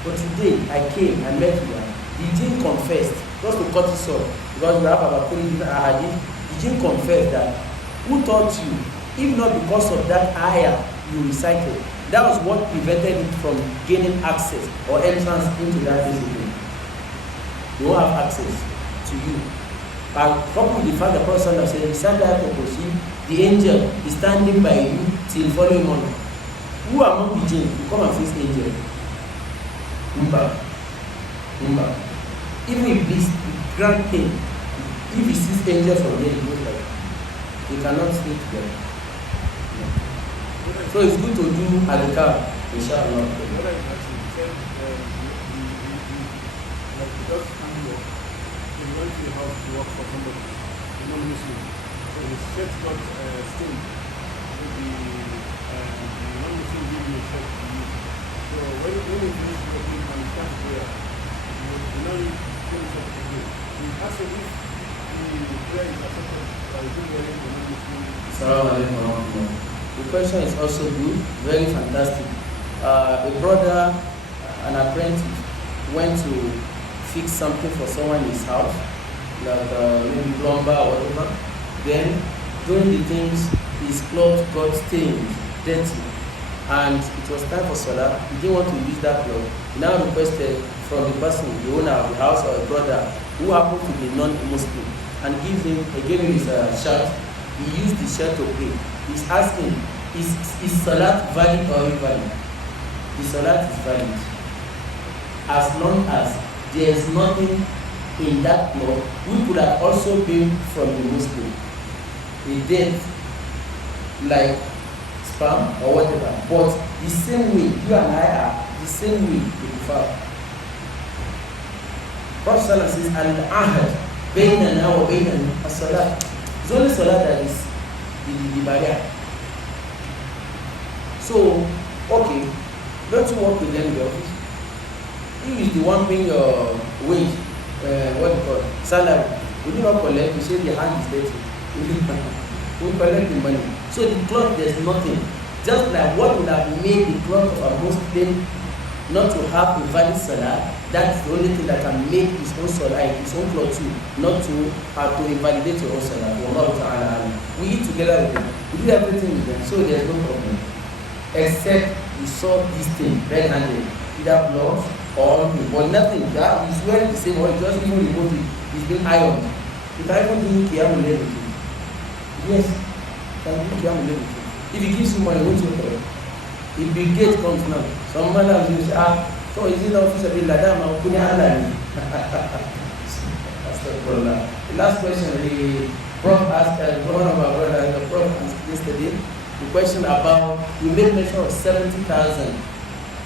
But today I came and met you. The jinn confessed, just to cut it short, because we have about 3 different ahadith. The jinn confessed that who taught you, if not because of that ayah you recited, that was what prevented it from gaining access or entrance into that discipline. They won't have access to you. But coupled with the fact that the Prophet said, recite that proposition, the angel is standing by you till following morning. Who among the jinn will come and face the angel? Umba. Even if this grand thing, if he sees angels from there, he goes like, they cannot stay together. So it's good to do adhikar, inshallah. What I actually said, like just stand up, he went to the house to work for somebody, a non-Muslim. So his shirt got stained. So the non-Muslim gave him a shirt to use. So when he finished working on his time prayer, the non-Muslim said to him, he asked if the prayer is accepted by the non-Muslim. Assalamu alaikum. The question is also good, very fantastic. A brother, an apprentice, went to fix something for someone in his house, like maybe plumber or whatever. Then, doing the things, his clothes got stained, dirty, and it was time for Salah. He didn't want to use that cloth. He now requested from the person, the owner of the house or a brother, who happened to be non-Muslim, and gave him his shirt. He used the shirt to pray. He's asking, is Salat valid or invalid? The Salat is valid. As long as there is nothing in that law, we could have also been from the Muslim. A death, like spam or whatever. But the same way, you and I are the same way in the Father. Prophet says, Al-Ahad, Baynana wa Baynana as-Salat. It's only Salat that is the barrier. So, okay, don't you work with them in the office? He is the one paying your wage, what do you call it, salary. We do not collect, you say the hand is dirty. We collect the money. So the cloth, there's nothing. Just like what would have made the cloth of a Muslim not to have a valid salah, that's the only thing that can make his own salah, his own cloth too, not to have to invalidate your own salah. We eat together with them. We do everything with them, so there's no problem. Except we saw this thing red-handed, either blood or but nothing. That is wearing the same or just even remove it. It's been ironed. You can even do Qiyamul Layl with it. Yes, you can do Qiyamul Layl with it. If he gives you money, won't you pay? If the gate comes now, some man will say, so is it office of the Ladam or Punya? That's the problem. The last question, the Prof asked one of our brothers, the Prof asked yesterday, the question about, you made mention of 70,000.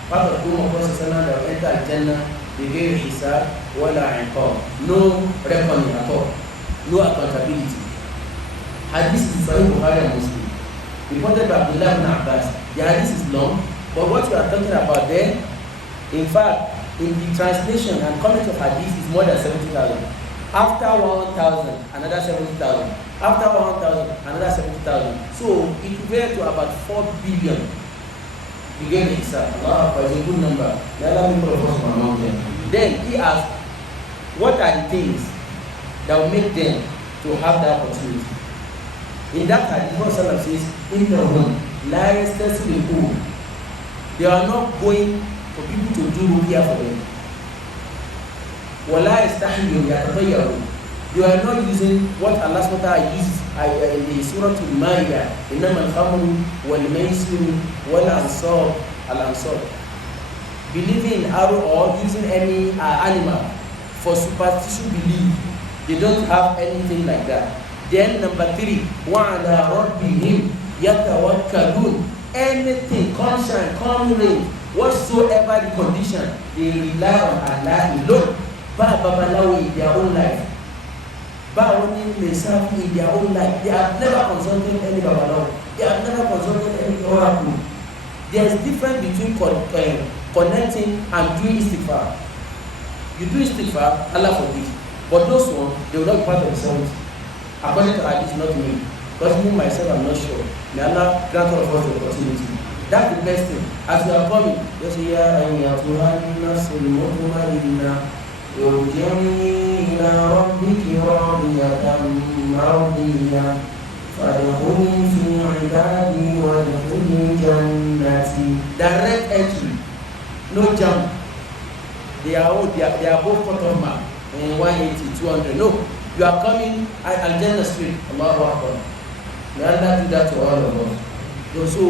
Part of whom of course that will enter Jannah, they gave Hisab, wala iqab. No reckoning at all. No accountability. Hadith is Sahih Bukhari and Muslim. Reported by Abdullah ibn Abbas. The hadith is long, but what we are talking about there, in fact, in the translation and comment of hadith is more than 70,000. After 1,000, another 70,000. After 1,000, another 70,000. So it equates to about 4 billion. You get it, sir. Allah is a good number. Then he asked, what are the things that will make them to have that opportunity. In that hadith, Prophet says, "Innahum la yastaslimun." They are not going for people to do ruqya for them. وَلَا يَسْتَحِيُّ يَتَطَيَّرُ. You are not using what Allah SWT uses in the Suratul Anbiyaa, إِنَّمَا الْخَمْرُ وَالْمَيْسِرُ وَالْأَنْصَابُ al-ansab. Believing in arrow or using any animal for superstition belief, they don't have anything like that. Then number 3, وَعَلَى رَبِّهِمْ يَتَوَكَّلُونَ. Anything, sunshine, come rain, whatsoever the condition, they rely on Allah alone. Babalawo in their own life. Bawoni may serve in their own life. They have never consulted any Babalawo. They have never consulted any oracle. There is difference between connecting and doing istighfar. You do istighfar, Allah forgives. But those ones, they will not be part of the service. According to hadith, not me. Because me myself, I'm not sure. May Allah grant all of us the opportunity. That's the best thing. As you are coming, just say, Ya ayyatuhanna sulmutumarinna irji'i ila rabbiki radiyatan mardiyya fadkhuli fi ibadi wadkhuli jannati. Direct entry. No jump. They are both cut off mark. 180, 200. No. You are coming Al-Jannah Street. Allahu Akbar. May Allah do that to all of us. So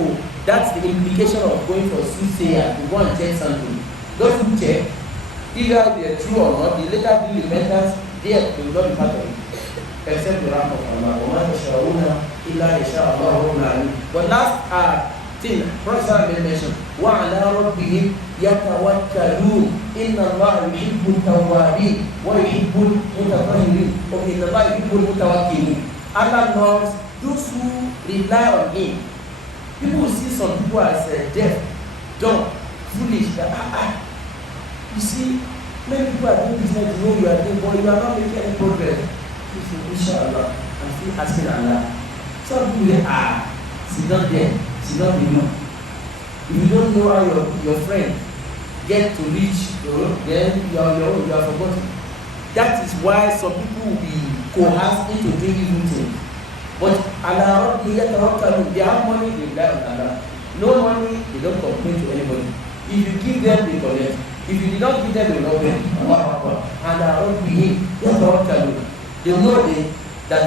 that's the implication of going for soothsayer to go and check something. Those who check, either they are true or not, they later do the matters, they will not be part of it. Except the wrath of Allah. But last thing, Prophet mentioned, وَعَلَىٰ رَبِّهِمْ يَتَوَكَّلُونَ إِنَّ اللَّهَ يُحِبُّ التَّوَّابِينَ وَيُحِبُّ الْمُتَطَهِّرِينَ وَإِنَّ اللَّهَ يُحِبُّ الْمُتَوَكِّلِينَ. Allah loves those who rely on Him. People see some people as deaf, dumb, foolish. You see, many people are doing business, you know you are doing, but you are not making any progress. You say, Inshallah, I'm still asking Allah. Some people say, sit down there, sit down below. If you don't know how your friend get to reach then you are forgotten. That is why some people will be coerced into doing evil things. But Allah, they have money, they rely on Allah. No money, they don't complain to anybody. If you give them, they collect. If you did not give them, they will not pay. And Allah, they know that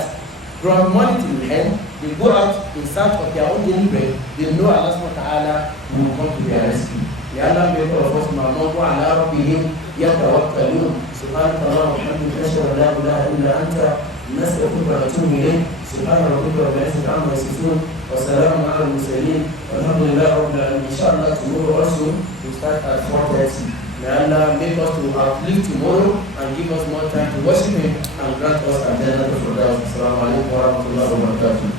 from money to the end, they go out in search of their own daily bread. They know Allah subhanahu wa ta'ala will come to their rescue. Ya Allah, may all of us ma'amu wa ala rabbihim yatawakkalun. Subhanallah wa bihamdihi ashhadu an la ilaha illa anta nastaghfiruka wa natubu ilayk. Subhana rabbika rabbil izzati amma yasifun wa salamun ala al-mursalin walhamdulillahi rabbil alamin. Inshallah tomorrow also we start at 4:30. May Allah make us to outlive tomorrow and give us more time to worship Him and grant us our Jannah for that. Assalamu alaikum wa rahmatullahi wa barakatuh.